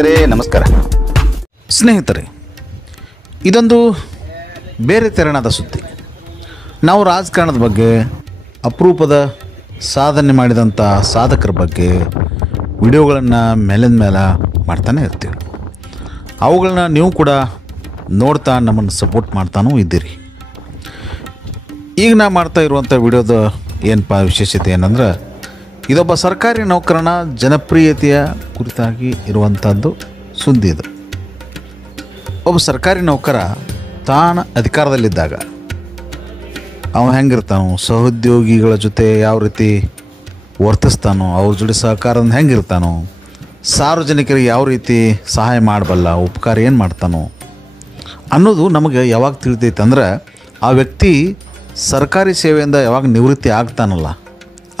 ಸ್ನೇಹಿತರೆ ನಮಸ್ಕಾರ. ಸ್ನೇಹಿತರೆ, ಇದೊಂದು ಬೇರೆ ತೆರನಾದ ಸುದ್ದಿ. ನಾವು ರಾಜಕಾರಣದ ಬಗ್ಗೆ, ಅಪರೂಪದ ಸಾಧನೆ ಮಾಡಿದಂಥ ಸಾಧಕರ ಬಗ್ಗೆ ವಿಡಿಯೋಗಳನ್ನು ಮೇಲಿಂದ ಮೇಲೆ ಮಾಡ್ತಾನೆ ಇರ್ತೀವಿ. ಅವುಗಳನ್ನ ನೀವು ಕೂಡ ನೋಡ್ತಾ ನಮ್ಮನ್ನು ಸಪೋರ್ಟ್ ಮಾಡ್ತಾನೂ ಇದ್ದೀರಿ. ಈಗ ನಾ ಮಾಡ್ತಾ ಇರುವಂಥ ವಿಡಿಯೋದ ಏನಪ್ಪ ವಿಶೇಷತೆ ಏನಂದ್ರೆ, ಇದೊಬ್ಬ ಸರ್ಕಾರಿ ನೌಕರನ ಜನಪ್ರಿಯತೆಯ ಕುರಿತಾಗಿ ಇರುವಂಥದ್ದು ಸುದ್ದಿ. ಇದು ಒಬ್ಬ ಸರ್ಕಾರಿ ನೌಕರ ತಾನು ಅಧಿಕಾರದಲ್ಲಿದ್ದಾಗ ಅವ ಹೆಂಗಿರ್ತಾನೋ, ಸಹೋದ್ಯೋಗಿಗಳ ಜೊತೆ ಯಾವ ರೀತಿ ವರ್ತಿಸ್ತಾನೋ, ಅವ್ರ ಜೊತೆ ಸಹಕಾರದಿಂದ ಹೆಂಗಿರ್ತಾನೋ, ಸಾರ್ವಜನಿಕರಿಗೆ ಯಾವ ರೀತಿ ಸಹಾಯ ಮಾಡಬಲ್ಲ, ಉಪಕಾರ ಏನು ಮಾಡ್ತಾನೋ ಅನ್ನೋದು ನಮಗೆ ಯಾವಾಗ ತಿಳಿದೈತೆ ಅಂದ್ರೆ, ಆ ವ್ಯಕ್ತಿ ಸರ್ಕಾರಿ ಸೇವೆಯಿಂದ ಯಾವಾಗ ನಿವೃತ್ತಿ ಆಗ್ತಾನಲ್ಲ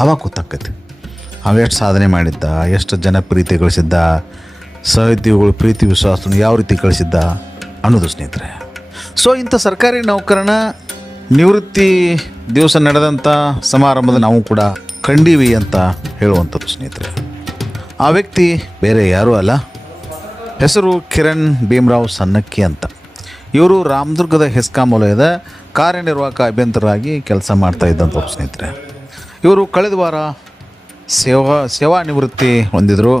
ಅವಾಗ ಗೊತ್ತಾಗ್ತೈತಿ ಅವೆಷ್ಟು ಸಾಧನೆ ಮಾಡಿದ್ದ, ಎಷ್ಟು ಜನಪ್ರೀತಿ ಗಳಿಸಿದ್ದ, ಸಹೋದ್ಯೋಗಿಗಳು ಪ್ರೀತಿ ವಿಶ್ವಾಸವನ್ನು ಯಾವ ರೀತಿ ಗಳಿಸಿದ್ದ ಅನ್ನೋದು ಸ್ನೇಹಿತರೆ. ಸೊ ಇಂಥ ಸರ್ಕಾರಿ ನೌಕರನ ನಿವೃತ್ತಿ ದಿವಸ ನಡೆದಂಥ ಸಮಾರಂಭದ ನಾವು ಕೂಡ ಕಂಡೀವಿ ಅಂತ ಹೇಳುವಂಥದ್ದು ಸ್ನೇಹಿತರೆ. ಆ ವ್ಯಕ್ತಿ ಬೇರೆ ಯಾರೂ ಅಲ್ಲ, ಹೆಸರು ಕಿರಣ್ ಭೀಮರಾವ್ ಸನ್ನಕ್ಕಿ ಅಂತ. ಇವರು ರಾಮದುರ್ಗದ ಹೆಸ್ಕಾಂ ವಲಯದ ಕಾರ್ಯನಿರ್ವಾಹಕ ಅಭಿಯಂತರಾಗಿ ಕೆಲಸ ಮಾಡ್ತಾ ಇದ್ದಂಥವ್ರು ಸ್ನೇಹಿತರೆ. ಇವರು ಕಳೆದ ವಾರ ಸೇವಾ ನಿವೃತ್ತಿ ಹೊಂದಿದರು.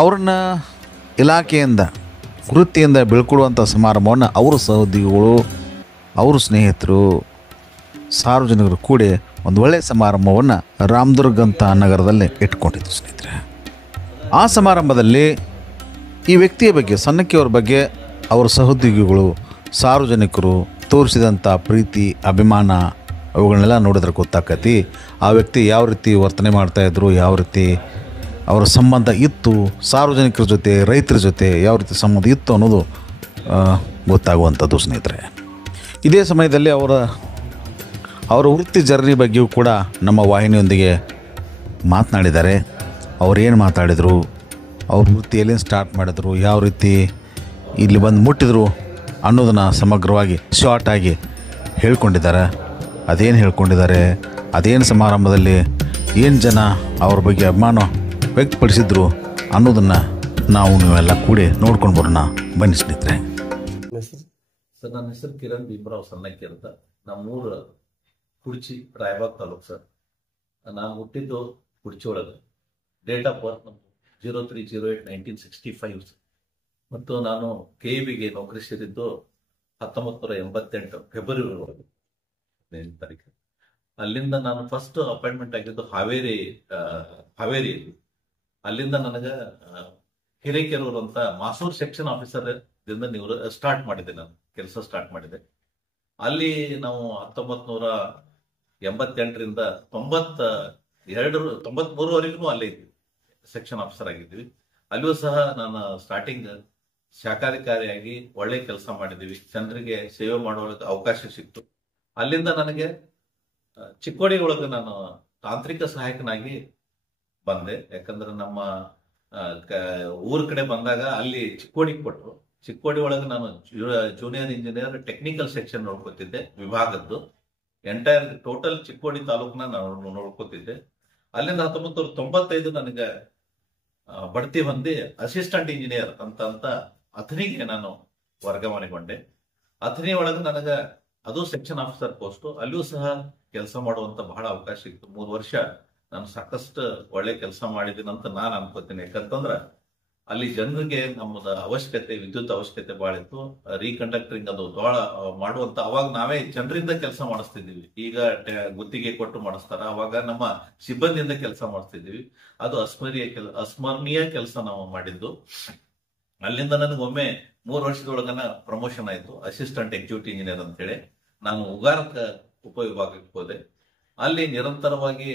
ಅವ್ರನ್ನ ಇಲಾಖೆಯಿಂದ ವೃತ್ತಿಯಿಂದ ಬೀಳ್ಕೊಡುವಂಥ ಸಮಾರಂಭವನ್ನು ಅವರ ಸಹೋದ್ಯೋಗಿಗಳು, ಅವ್ರ ಸ್ನೇಹಿತರು, ಸಾರ್ವಜನಿಕರು ಕೂಡಿ ಒಂದು ಒಳ್ಳೆಯ ಸಮಾರಂಭವನ್ನು ರಾಮದುರ್ಗ ಅಂತ ನಗರದಲ್ಲಿ ಇಟ್ಕೊಂಡಿದ್ದು ಸ್ನೇಹಿತರೆ. ಆ ಸಮಾರಂಭದಲ್ಲಿ ಈ ವ್ಯಕ್ತಿಯ ಬಗ್ಗೆ, ಸನ್ನಕ್ಕಿಯವರ ಬಗ್ಗೆ ಅವರ ಸಹೋದ್ಯೋಗಿಗಳು, ಸಾರ್ವಜನಿಕರು ತೋರಿಸಿದಂಥ ಪ್ರೀತಿ, ಅಭಿಮಾನ ಅವುಗಳನ್ನೆಲ್ಲ ನೋಡಿದ್ರೆ ಗೊತ್ತಾಕತಿ ಆ ವ್ಯಕ್ತಿ ಯಾವ ರೀತಿ ವರ್ತನೆ ಮಾಡ್ತಾಯಿದ್ರು, ಯಾವ ರೀತಿ ಅವರ ಸಂಬಂಧ ಇತ್ತು, ಸಾರ್ವಜನಿಕರ ಜೊತೆ, ರೈತರ ಜೊತೆ ಯಾವ ರೀತಿ ಸಂಬಂಧ ಇತ್ತು ಅನ್ನೋದು ಗೊತ್ತಾಗುವಂಥದ್ದು ಸ್ನೇಹಿತರೆ. ಇದೇ ಸಮಯದಲ್ಲಿ ಅವರ ವೃತ್ತಿ ಜರ್ನಿ ಬಗ್ಗೆಯೂ ಕೂಡ ನಮ್ಮ ವಾಹಿನಿಯೊಂದಿಗೆ ಮಾತನಾಡಿದ್ದಾರೆ. ಏನು ಮಾತಾಡಿದರು, ಅವ್ರ ವೃತ್ತಿ ಎಲ್ಲಿಂದ ಸ್ಟಾರ್ಟ್ ಮಾಡಿದ್ರು, ಯಾವ ರೀತಿ ಇಲ್ಲಿ ಬಂದು ಮುಟ್ಟಿದ್ರು ಅನ್ನೋದನ್ನು ಸಮಗ್ರವಾಗಿ ಶಾರ್ಟಾಗಿ ಹೇಳ್ಕೊಂಡಿದ್ದಾರೆ. ಅದೇನು ಹೇಳ್ಕೊಂಡಿದ್ದಾರೆ, ಅದೇನು ಸಮಾರಂಭದಲ್ಲಿ ಏನು ಜನ ಅವ್ರ ಬಗ್ಗೆ ಅಭಿಮಾನ ವ್ಯಕ್ತಪಡಿಸಿದ್ರು ಅನ್ನೋದನ್ನು ನಾವು ನೀವೆಲ್ಲ ಕೂಡಿ ನೋಡ್ಕೊಂಡು ಬರೋಣ ಬನ್ನಿ ಸ್ನೇಹಿತರೆ. ಸರ್, ನನ್ನ ಹೆಸರು ಕಿರಣ್ ಭೀಮರಾವ್ ಸನ್ನಕ್ಕಿ ಅಂತ. ನಮ್ಮೂರು ಕುಡ್ಚಿ, ರಾಯಬಾಗ್ ತಾಲೂಕು ಸರ್. ನಾನು ಹುಟ್ಟಿದ್ದು ಕುಡ್ಚಿ ಒಳಗೆ. Date of birth 03/08/1965 sir. ಮತ್ತು ನಾನು KEBಗೆ ನೌಕರಿ ಸೇರಿದ್ದು 1988 ಫೆಬ್ರವರಿ ಒಳಗೆ 15 ತಾರೀಕು. ಅಲ್ಲಿಂದ ನಾನು ಫಸ್ಟ್ ಅಪಾಯಿಂಟ್ಮೆಂಟ್ ಆಗಿದ್ದು ಹಾವೇರಿ. ಅಲ್ಲಿಂದ ನನಗೆ ಹಿರೇಕೆರೂರು ಅಂತ ಮಾಸೂರು ಸೆಕ್ಷನ್ ಆಫೀಸರ್ ದಿಂದ ಸ್ಟಾರ್ಟ್ ಮಾಡಿದೆ. ನಾನು ಕೆಲಸ ಸ್ಟಾರ್ಟ್ ಮಾಡಿದೆ. ಅಲ್ಲಿ ನಾವು 1988ರಿಂದ 93ವರೆಗೂ ಅಲ್ಲೇ ಇದ್ವಿ, ಸೆಕ್ಷನ್ ಆಫೀಸರ್ ಆಗಿದ್ವಿ. ಅಲ್ಲಿಯೂ ಸಹ ನಾನು ಸ್ಟಾರ್ಟಿಂಗ್ ಶಾಖಾಧಿಕಾರಿಯಾಗಿ ಒಳ್ಳೆ ಕೆಲಸ ಮಾಡಿದ್ದೀವಿ. ಜನರಿಗೆ ಸೇವೆ ಮಾಡುವ ಅವಕಾಶ ಸಿಕ್ತು. ಅಲ್ಲಿಂದ ನನಗೆ ಚಿಕ್ಕೋಡಿ ಒಳಗೆ ನಾನು ತಾಂತ್ರಿಕ ಸಹಾಯಕನಾಗಿ ಬಂದೆ. ಯಾಕಂದ್ರೆ ನಮ್ಮ ಊರ ಕಡೆ ಬಂದಾಗ ಅಲ್ಲಿ ಚಿಕ್ಕೋಡಿಗೆ ಕೊಟ್ಟರು. ಚಿಕ್ಕೋಡಿ ಒಳಗೆ ನಾನು ಜೂನಿಯರ್ ಇಂಜಿನಿಯರ್ ಟೆಕ್ನಿಕಲ್ ಸೆಕ್ಷನ್ ನೋಡ್ಕೊತಿದ್ದೆ, ವಿಭಾಗದ್ದು. ಎಂಟೈರ್ ಟೋಟಲ್ ಚಿಕ್ಕೋಡಿ ತಾಲೂಕನ್ನ ನಾನು ನೋಡ್ಕೊತಿದ್ದೆ. ಅಲ್ಲಿಂದ 1995 ನನಗೆ ಬಡ್ತಿ ಹೊಂದಿ ಅಸಿಸ್ಟೆಂಟ್ ಇಂಜಿನಿಯರ್ ಅಂತ ಅಥಣಿಗೆ ನಾನು ವರ್ಗಾವಣೆಗೊಂಡೆ. ಅಥಣಿ ಒಳಗೆ ನನಗೆ ಅದು ಸೆಕ್ಷನ್ ಆಫೀಸರ್ ಪೋಸ್ಟ್. ಅಲ್ಲಿಯೂ ಸಹ ಕೆಲಸ ಮಾಡುವಂತ ಬಹಳ ಅವಕಾಶ ಇತ್ತು. 3 ವರ್ಷ ನಾನು ಸಾಕಷ್ಟು ಒಳ್ಳೆ ಕೆಲಸ ಮಾಡಿದ್ದೀನಿ ಅಂತ ನಾನು ಅನ್ಕೋತೀನಿ. ಯಾಕಂತಂದ್ರ ಅಲ್ಲಿ ಜನರಿಗೆ ನಮ್ಮದ ಅವಶ್ಯಕತೆ, ವಿದ್ಯುತ್ ಅವಶ್ಯಕತೆ ಬಹಳ ಇತ್ತು. ರೀಕಂಡಕ್ಟರಿಂಗ್ ಅದು ಬಹಳ ಮಾಡುವಂತ, ಅವಾಗ ನಾವೇ ಜನರಿಂದ ಕೆಲಸ ಮಾಡಿಸ್ತಿದ್ವಿ. ಈಗ ಗುತ್ತಿಗೆ ಕೊಟ್ಟು ಮಾಡಿಸ್ತಾರ, ಅವಾಗ ನಮ್ಮ ಸಿಬ್ಬಂದಿಯಿಂದ ಕೆಲಸ ಮಾಡಿಸ್ತಿದ್ವಿ. ಅದು ಅಸ್ಮರಣೀಯ ಕೆಲಸ ನಾವು ಮಾಡಿದ್ದು. ಅಲ್ಲಿಂದ ನನಗೆ ಒಮ್ಮೆ 3 ವರ್ಷದೊಳಗನ ಪ್ರಮೋಷನ್ ಆಯ್ತು, ಅಸಿಸ್ಟೆಂಟ್ ಎಕ್ಸಿಕ್ಯೂಟಿವ್ ಇಂಜಿನಿಯರ್ ಅಂತ ಹೇಳಿ. ನಾನು ಉಗಾರಕ ಉಪವಿಭಾಗಕ್ಕೆ ಹೋದೆ. ಅಲ್ಲಿ ನಿರಂತರವಾಗಿ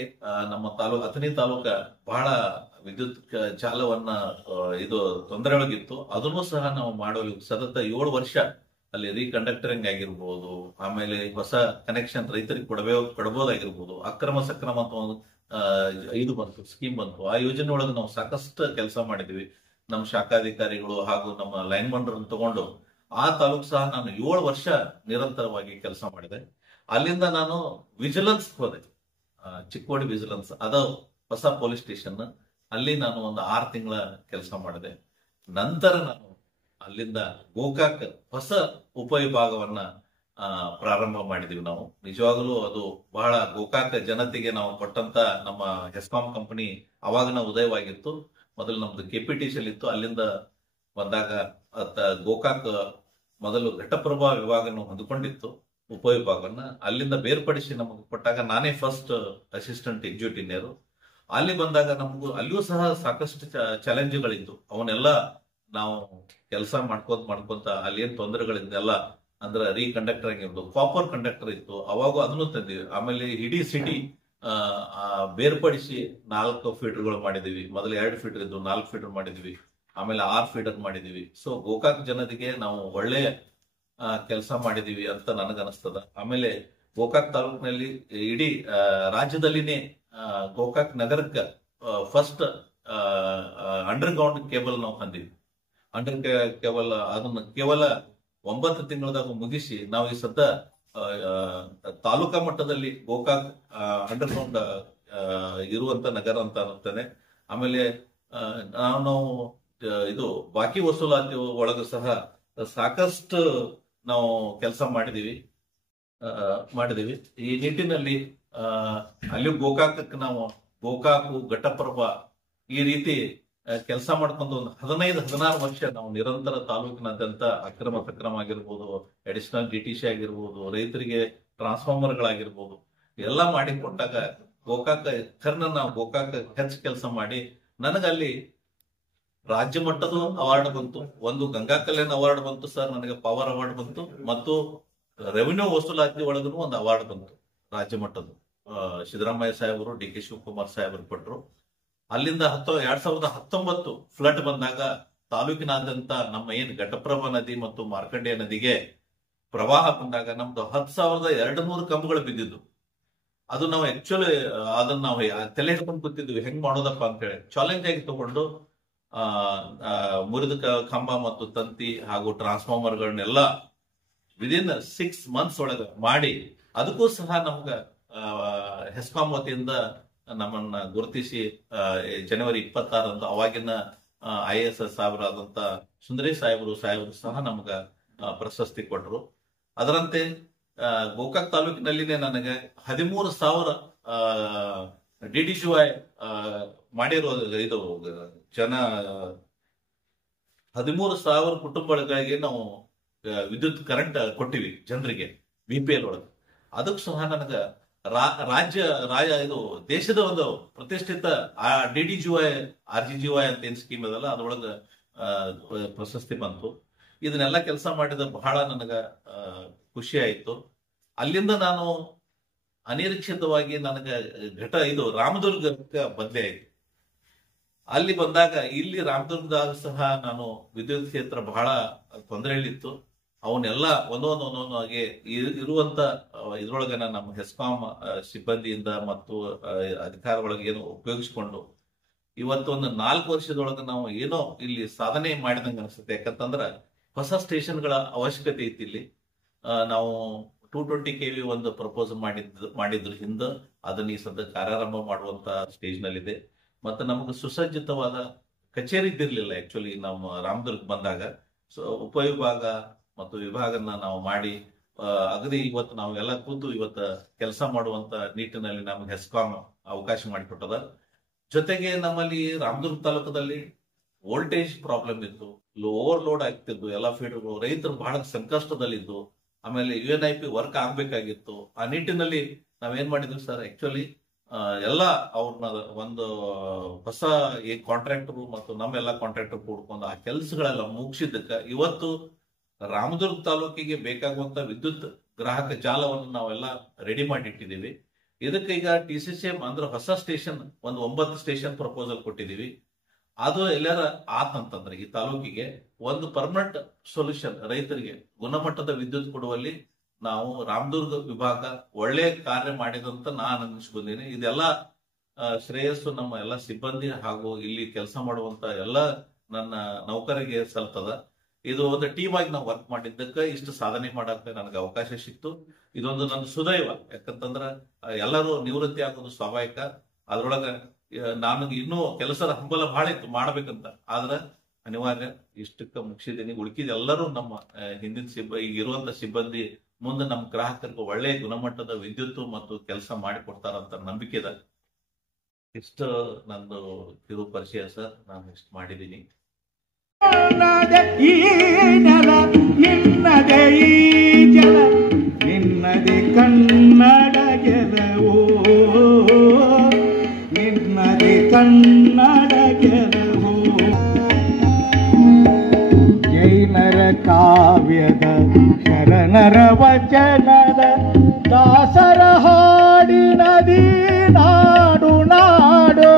ನಮ್ಮ ಅಥಣಿ ತಾಲೂಕ ಬಹಳ ವಿದ್ಯುತ್ ಜಾಲವನ್ನ ಇದು ತೊಂದರೆ ಒಳಗಿತ್ತು. ಅದನ್ನು ಸಹ ನಾವು ಮಾಡೋ ಸತತ 7 ವರ್ಷ ಅಲ್ಲಿ ರೀಕಂಡಕ್ಟರಿಂಗ್ ಆಗಿರ್ಬೋದು, ಆಮೇಲೆ ಹೊಸ ಕನೆಕ್ಷನ್ ರೈತರಿಗೆ ಕೊಡಬಹುದಾಗಿರ್ಬೋದು, ಅಕ್ರಮ ಸಕ್ರಮ ಅಂತ ಒಂದು ಇದು ಬಂತು, ಸ್ಕೀಮ್ ಬಂತು. ಆ ಯೋಜನೆ ಒಳಗೆ ನಾವು ಸಾಕಷ್ಟು ಕೆಲಸ ಮಾಡಿದ್ವಿ. ನಮ್ಮ ಶಾಖಾಧಿಕಾರಿಗಳು ಹಾಗೂ ನಮ್ಮ ಲೈನ್ ಮನ್ರನ್ನು ತಗೊಂಡು ಆ ತಾಲೂಕು ಸಹ ನಾನು 7 ವರ್ಷ ನಿರಂತರವಾಗಿ ಕೆಲಸ ಮಾಡಿದೆ. ಅಲ್ಲಿಂದ ನಾನು ವಿಜಿಲೆನ್ಸ್ ಹೋದೆ, ಚಿಕ್ಕೋಡಿ ವಿಜಿಲೆನ್ಸ್, ಅದು ಹೊಸ ಪೊಲೀಸ್ ಸ್ಟೇಷನ್. ಅಲ್ಲಿ ನಾನು ಒಂದು 6 ತಿಂಗಳ ಕೆಲಸ ಮಾಡಿದೆ. ನಂತರ ನಾನು ಅಲ್ಲಿಂದ ಗೋಕಾಕ್ ಹೊಸ ಉಪವಿಭಾಗವನ್ನ ಪ್ರಾರಂಭ ಮಾಡಿದೀವಿ. ನಾವು ನಿಜವಾಗಲೂ ಅದು ಬಹಳ ಗೋಕಾಕ್ ಜನತೆಗೆ ನಾವು ಕೊಟ್ಟಂತ ನಮ್ಮ ಹೆಸ್ಕಾಂ ಕಂಪನಿ ಅವಾಗಿನ ಉದಯವಾಗಿತ್ತು. ಮೊದಲು ನಮ್ದು ಕೆಪಿಟಿಸಿಲ್ ಇತ್ತು, ಅಲ್ಲಿಂದ ಬಂದಾಗ ಗೋಕಾಕ್ ಮೊದಲು ಘಟಪ್ರಭಾ ವಿಭಾಗವನ್ನು ಹೊಂದಿಕೊಂಡಿತ್ತು ಉಪವಿಭಾಗವನ್ನ. ಅಲ್ಲಿಂದ ಬೇರ್ಪಡಿಸಿ ನಮಗೆ ಕೊಟ್ಟಾಗ ನಾನೇ ಫಸ್ಟ್ ಅಸಿಸ್ಟೆಂಟ್ ಎಕ್ಸಿಕ್ಯೂಟಿವ್ ಇಂಜಿನಿಯರ್. ಅಲ್ಲಿ ಬಂದಾಗ ನಮಗೂ ಅಲ್ಲಿಯೂ ಸಹ ಸಾಕಷ್ಟು ಚಾಲೆಂಜ್ಗಳಿತ್ತು. ಅವನ್ನೆಲ್ಲ ನಾವು ಕೆಲಸ ಮಾಡ್ಕೊಂತ ಅಲ್ಲಿ ಏನ್ ತೊಂದರೆಗಳಿದ್ದೆಲ್ಲ ಅಂದ್ರೆ ರೀಕಂಡಕ್ಟರ್ ಆಗಿರ್ಬೋದು, ಕಾಪರ್ ಕಂಡಕ್ಟರ್ ಇತ್ತು, ಅವಾಗ ಅದನ್ನು ತಂದಿವಿ. ಆಮೇಲೆ ಇಡೀ ಸಿಟಿ ಬೇರ್ಪಡಿಸಿ 4 ಫೀಡರ್ಗಳು ಮಾಡಿದೀವಿ. ಮೊದಲು 2 ಫೀಡರ್ ಇದ್ದು 4 ಫೀಡರ್ ಮಾಡಿದೀವಿ, ಆಮೇಲೆ 6 ಫೀಡರ್ ಮಾಡಿದೀವಿ. ಸೊ ಗೋಕಾಕ್ ಜನತೆಗೆ ನಾವು ಒಳ್ಳೆ ಕೆಲಸ ಮಾಡಿದೀವಿ ಅಂತ ನನಗನ್ನಿಸ್ತದ. ಆಮೇಲೆ ಗೋಕಾಕ್ ತಾಲೂಕಿನಲ್ಲಿ ಇಡೀ ರಾಜ್ಯದಲ್ಲಿನೇ ಗೋಕಾಕ್ ನಗರಕ್ಕೆ ಫಸ್ಟ್ ಅಂಡರ್ ಗ್ರೌಂಡ್ ಕೇಬಲ್ ನಾವು ತಂದಿವಿ. ಅಂಡರ್ ಕೇಬಲ್ ಅದನ್ನ ಕೇವಲ 9 ತಿಂಗಳದಾಗ ಮುಗಿಸಿ ನಾವು ಈ ಸದ್ದ ತಾಲೂಕಾ ಮಟ್ಟದಲ್ಲಿ ಗೋಕಾಕ್ ಅಂಡರ್ ಗ್ರೌಂಡ್ ಇರುವಂತ ನಗರ ಅಂತ ಅನ್ನುತ್ತೇನೆ. ಆಮೇಲೆ ನಾವು ಇದು ಬಾಕಿ ವಸೂಲಾತಿ ಒಳಗೂ ಸಹ ಸಾಕಷ್ಟು ನಾವು ಕೆಲಸ ಮಾಡಿದೀವಿ. ಈ ನಿಟ್ಟಿನಲ್ಲಿ ಅಲ್ಲಿ ಗೋಕಾಕಕ್ಕೆ ನಾವು ಗೋಕಾಕು ಘಟಪ್ರಭಾ ಈ ರೀತಿ ಕೆಲಸ ಮಾಡ್ಕೊಂಡು ಒಂದು 15-16 ವರ್ಷ ನಾವು ನಿರಂತರ ತಾಲೂಕಿನಾದ್ಯಂತ ಅಕ್ರಮ ಸಕ್ರಮ ಆಗಿರ್ಬೋದು, ಅಡಿಷನಲ್ ಡಿಟಿಸಿ ಆಗಿರ್ಬೋದು, ರೈತರಿಗೆ ಟ್ರಾನ್ಸ್ಫಾರ್ಮರ್ಗಳಾಗಿರ್ಬೋದು ಎಲ್ಲ ಮಾಡಿ ಕೊಟ್ಟಾಗ ನಾವು ಗೋಕಾಕ ಹೆಚ್ಚು ಕೆಲಸ ಮಾಡಿ ನನಗಲ್ಲಿ ರಾಜ್ಯ ಮಟ್ಟದ ಅವಾರ್ಡ್ ಬಂತು. ಒಂದು ಗಂಗಾ ಕಲ್ಯಾಣ್ ಅವಾರ್ಡ್ ಬಂತು ಸರ್, ನನಗೆ ಪವರ್ ಅವಾರ್ಡ್ ಬಂತು, ಮತ್ತು ರೆವಿನ್ಯೂ ವಸೂಲಾತಿ ಒಳಗೂ ಒಂದು ಅವಾರ್ಡ್ ಬಂತು ರಾಜ್ಯ ಮಟ್ಟದ. ಸಿದ್ದರಾಮಯ್ಯ ಸಾಹೇಬರು, ಡಿ ಕೆ ಶಿವಕುಮಾರ್ ಸಾಹೇಬರು ಕೊಟ್ಟರು. ಅಲ್ಲಿಂದ 2019 ಫ್ಲಡ್ ಬಂದಾಗ ತಾಲೂಕಿನಾದ್ಯಂತ ನಮ್ಮ ಏನ್ ಘಟಪ್ರಭಾ ನದಿ ಮತ್ತು ಮಾರ್ಕಂಡೇಯ ನದಿಗೆ ಪ್ರವಾಹ ಬಂದಾಗ ನಮ್ದು 10,200 ಕಂಬಗಳು ಬಿದ್ದಿದ್ದು. ಅದು ನಾವು ಆಕ್ಚುಲಿ ಅದನ್ನ ನಾವು ತಲೆ ಹಿಡ್ಕೊಂಡು ಕೂತಿದ್ವಿ, ಹೆಂಗ್ ಮಾಡೋದಪ್ಪ ಅಂತ ಹೇಳಿ ಚಾಲೆಂಜ್ ಆಗಿ ತಗೊಂಡು ಮುರಿದ ಕಂಬ ಮತ್ತು ತಂತಿ ಹಾಗೂ ಟ್ರಾನ್ಸ್ಫಾರ್ಮರ್ಗಳನ್ನೆಲ್ಲ ವಿದಿನ್ 6 ಮಂತ್ಸ್ ಒಳಗ ಮಾಡಿ ಅದಕ್ಕೂ ಸಹ ನಮ್ಗ ಹೆಸ್ಕಾಂ ವತಿಯಿಂದ ನಮ್ಮನ್ನ ಗುರುತಿಸಿ ಜನವರಿ 26 ಅವಾಗಿನ IAS ಸಾಹೇಬರಾದಂತ ಸುಂದರೇಶ್ ಸಾಹೇಬರು ಸಹ ನಮ್ಗ ಪ್ರಶಸ್ತಿ ಕೊಟ್ಟರು. ಅದರಂತೆ ಗೋಕಾಕ್ ತಾಲೂಕಿನಲ್ಲಿನೇ ನನಗೆ 13,000 DDGY ಮಾಡಿರೋ ಇದು 13,000 ಕುಟುಂಬಗಳಿಗೆ ನಾವು ವಿದ್ಯುತ್ ಕರೆಂಟ್ ಕೊಟ್ಟಿವಿ ಜನರಿಗೆ BPL ಒಳಗೆ. ಅದಕ್ಕೂ ಸಹ ನನಗ ಇದು ದೇಶದ ಒಂದು ಪ್ರತಿಷ್ಠಿತ DDGY RGGY ಅಂತ ಏನ್ ಸ್ಕೀಮ್ ಅದಲ್ಲ ಅದ್ರೊಳಗ ಪ್ರಶಸ್ತಿ ಬಂತು. ಇದನ್ನೆಲ್ಲ ಕೆಲಸ ಮಾಡಿದ ಬಹಳ ನನಗ ಖುಷಿ ಆಯ್ತು. ಅಲ್ಲಿಂದ ನಾನು ಅನಿರೀಕ್ಷಿತವಾಗಿ ನನಗ ರಾಮದುರ್ಗಕ್ಕೆ ಬದಲಿ ಆಯ್ತು. ಅಲ್ಲಿ ಬಂದಾಗ ಇಲ್ಲಿ ರಾಮದುರ್ಗದಾಗ ಸಹ ನಾನು ವಿದ್ಯುತ್ ಕ್ಷೇತ್ರ ಬಹಳ ತೊಂದರೆಯಲ್ಲಿತ್ತು. ಅವನ್ನೆಲ್ಲ ಒಂದೊಂದಾಗಿ ಇರುವಂತ ಇದ್ರೊಳಗನ ನಮ್ಮ ಹೆಸ್ಕಾಂ ಸಿಬ್ಬಂದಿಯಿಂದ ಮತ್ತು ಅಧಿಕಾರಿಗಳಿಗೆ ಏನು ಉಪಯೋಗಿಸಿಕೊಂಡು ಇವತ್ತೊಂದು 4 ವರ್ಷದೊಳಗೆ ನಾವು ಏನೋ ಇಲ್ಲಿ ಸಾಧನೆ ಮಾಡಿದಂಗೆ ಅನಿಸುತ್ತೆ. ಯಾಕಂತಂದ್ರ ಹೊಸ ಸ್ಟೇಷನ್ಗಳ ಅವಶ್ಯಕತೆ ಇತ್ತು ಇಲ್ಲಿ. ನಾವು 220 kV ಒಂದು ಪ್ರಪೋಸ್ ಮಾಡಿದ್ರು ಹಿಂದೆ, ಅದನ್ನ ಈ ಸದ್ಯ ಕಾರ್ಯಾರಂಭ ಮಾಡುವಂತ ಸ್ಟೇಜ್ ನಲ್ಲಿದೆ. ಮತ್ತೆ ನಮಗೆ ಸುಸಜ್ಜಿತವಾದ ಕಚೇರಿ ಇದ್ದಿರ್ಲಿಲ್ಲ ಆಕ್ಚುಲಿ ನಮ್ಮ ರಾಮದುರ್ಗ ಬಂದಾಗ. ಸೊ ಉಪವಿಭಾಗ ಮತ್ತು ವಿಭಾಗನ ನಾವು ಮಾಡಿ ಅಗದಿ ಇವತ್ತು ನಾವೆಲ್ಲ ಕೂತು ಇವತ್ತು ಕೆಲಸ ಮಾಡುವಂತ ನಿಟ್ಟಿನಲ್ಲಿ ನಮ್ಗೆ ಹೆಸ್ಕಾಂ ಅವಕಾಶ ಮಾಡಿಕೊಟ್ಟದ. ಜೊತೆಗೆ ನಮ್ಮಲ್ಲಿ ರಾಮದುರ್ಗ ತಾಲೂಕದಲ್ಲಿ ವೋಲ್ಟೇಜ್ ಪ್ರಾಬ್ಲಮ್ ಇತ್ತು, ಓವರ್ ಲೋಡ್ ಆಗ್ತಿದ್ದು, ಎಲ್ಲ ಫೀಡರ್ಗಳು ರೈತರು ಬಹಳ ಸಂಕಷ್ಟದಲ್ಲಿದ್ದು. ಆಮೇಲೆ UNIP ವರ್ಕ್ ಆಗ್ಬೇಕಾಗಿತ್ತು. ಆ ನಿಟ್ಟಿನಲ್ಲಿ ನಾವೇನ್ ಮಾಡಿದ್ವಿ ಸರ್, ಆಕ್ಚುಲಿ ಎಲ್ಲ ಅವ್ರನ್ನ ಒಂದು ಹೊಸ ಕಾಂಟ್ರಾಕ್ಟರ್ ಮತ್ತು ನಮ್ಮೆಲ್ಲ ಕಾಂಟ್ರಾಕ್ಟರ್ ಕೂಡ್ಕೊಂಡು ಆ ಕೆಲಸಗಳೆಲ್ಲ ಮುಗಿಸಿದ್ದಕ್ಕೆ ಇವತ್ತು ರಾಮದುರ್ಗ ತಾಲೂಕಿಗೆ ಬೇಕಾಗುವಂತ ವಿದ್ಯುತ್ ಗ್ರಾಹಕ ಜಾಲವನ್ನು ನಾವೆಲ್ಲ ರೆಡಿ ಮಾಡಿ ಇಟ್ಟಿದ್ದೀವಿ. ಇದಕ್ಕೆ ಈಗ TCCM ಅಂದ್ರೆ ಹೊಸ ಸ್ಟೇಷನ್ ಒಂದು 9 ಸ್ಟೇಷನ್ ಪ್ರಪೋಸಲ್ ಕೊಟ್ಟಿದೀವಿ. ಅದು ಎಲ್ಲಾರ ಆತಂತಂದ್ರೆ ಈ ತಾಲೂಕಿಗೆ ಒಂದು ಪರ್ಮನೆಂಟ್ ಸೊಲ್ಯೂಷನ್ ರೈತರಿಗೆ ಗುಣಮಟ್ಟದ ವಿದ್ಯುತ್ ಕೊಡುವಲ್ಲಿ ನಾವು ರಾಮದುರ್ಗ ವಿಭಾಗ ಒಳ್ಳೆ ಕಾರ್ಯ ಮಾಡಿದಂತ ನಾನು ಅನಿಸ್ಕೊಂಡಿದ್ದೀನಿ. ಇದೆಲ್ಲ ಶ್ರೇಯಸ್ಸು ನಮ್ಮ ಎಲ್ಲ ಸಿಬ್ಬಂದಿ ಹಾಗೂ ಇಲ್ಲಿ ಕೆಲಸ ಮಾಡುವಂತ ಎಲ್ಲ ನನ್ನ ನೌಕರಿಗೆ ಸಲ್ತದ. ಇದು ಒಂದು ಟೀಮ್ ಆಗಿ ನಾವು ವರ್ಕ್ ಮಾಡಿದ್ದಕ್ಕೆ ಇಷ್ಟು ಸಾಧನೆ ಮಾಡಕ್ಕೆ ನನಗೆ ಅವಕಾಶ ಸಿಕ್ತು. ಇದೊಂದು ನನ್ನ ಸುದೈವ. ಯಾಕಂತಂದ್ರ ಎಲ್ಲರೂ ನಿವೃತ್ತಿ ಆಗೋದು ಸ್ವಾಭಾವಿಕ. ಅದ್ರೊಳಗ ನನಗೆ ಇನ್ನೂ ಕೆಲಸದ ಹಂಬಲ ಬಹಳ ಇತ್ತು ಮಾಡ್ಬೇಕಂತ. ಆದ್ರೆ ಅನಿವಾರ್ಯ. ಇಷ್ಟಕ್ಕೆ ಮುಗಿಸಿದ್ದೀನಿ. ಉಳ್ಕಿದ ಎಲ್ಲರೂ ನಮ್ಮ ಹಿಂದಿನ ಈಗ ಇರುವಂತ ಸಿಬ್ಬಂದಿ ಮುಂದೆ ನಮ್ಮ ಗ್ರಾಹಕರಿಗೆ ಒಳ್ಳೆಯ ಗುಣಮಟ್ಟದ ವಿದ್ಯುತ್ ಮತ್ತು ಕೆಲಸ ಮಾಡಿಕೊಡ್ತಾರಂತ ನಂಬಿಕೆ ಇದೆ. ಇಷ್ಟು ನಂದು ಕಿರು ಪರಿಚಯ ಸರ್. ನಾನು ಇಷ್ಟು ಮಾಡಿದ್ದೀನಿ. ಈ ನೆಲ ನಿನ್ನದೇ, ಈ ಜಲ ನಿನ್ನದೇ, ಕನ್ನಡ ಗೆಲುವು ನಿನ್ನದೇ, ಕನ್ನಡ ಗೆಲುವು. ಜೈನರ ಕಾವ್ಯದ ಶರಣರ ವಚನದ ದಾಸರ ಹಾಡಿನದಿ ನಾಡು ನಾಡು.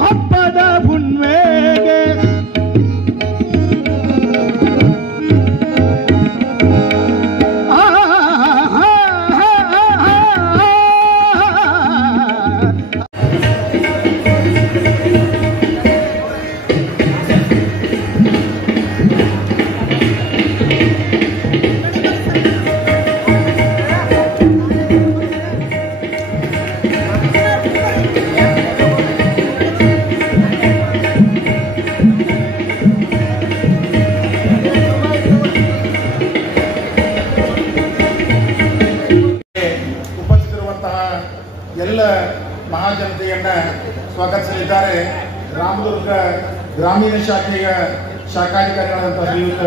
ಹಬ್ಬದ ಹುಣ್ಣಿಮೆಗೆ ಎಲ್ಲ ಮಹಾಜನತೆಯನ್ನ ಸ್ವಾಗತಿಸಲಿದ್ದಾರೆ. ರಾಮದುರ್ಗ ಗ್ರಾಮೀಣ ಶಾಖೆಯ ಶಾಖಾಧಿಕಾರಿಗಳಾದಂತಹ ಶ್ರೀಯುತ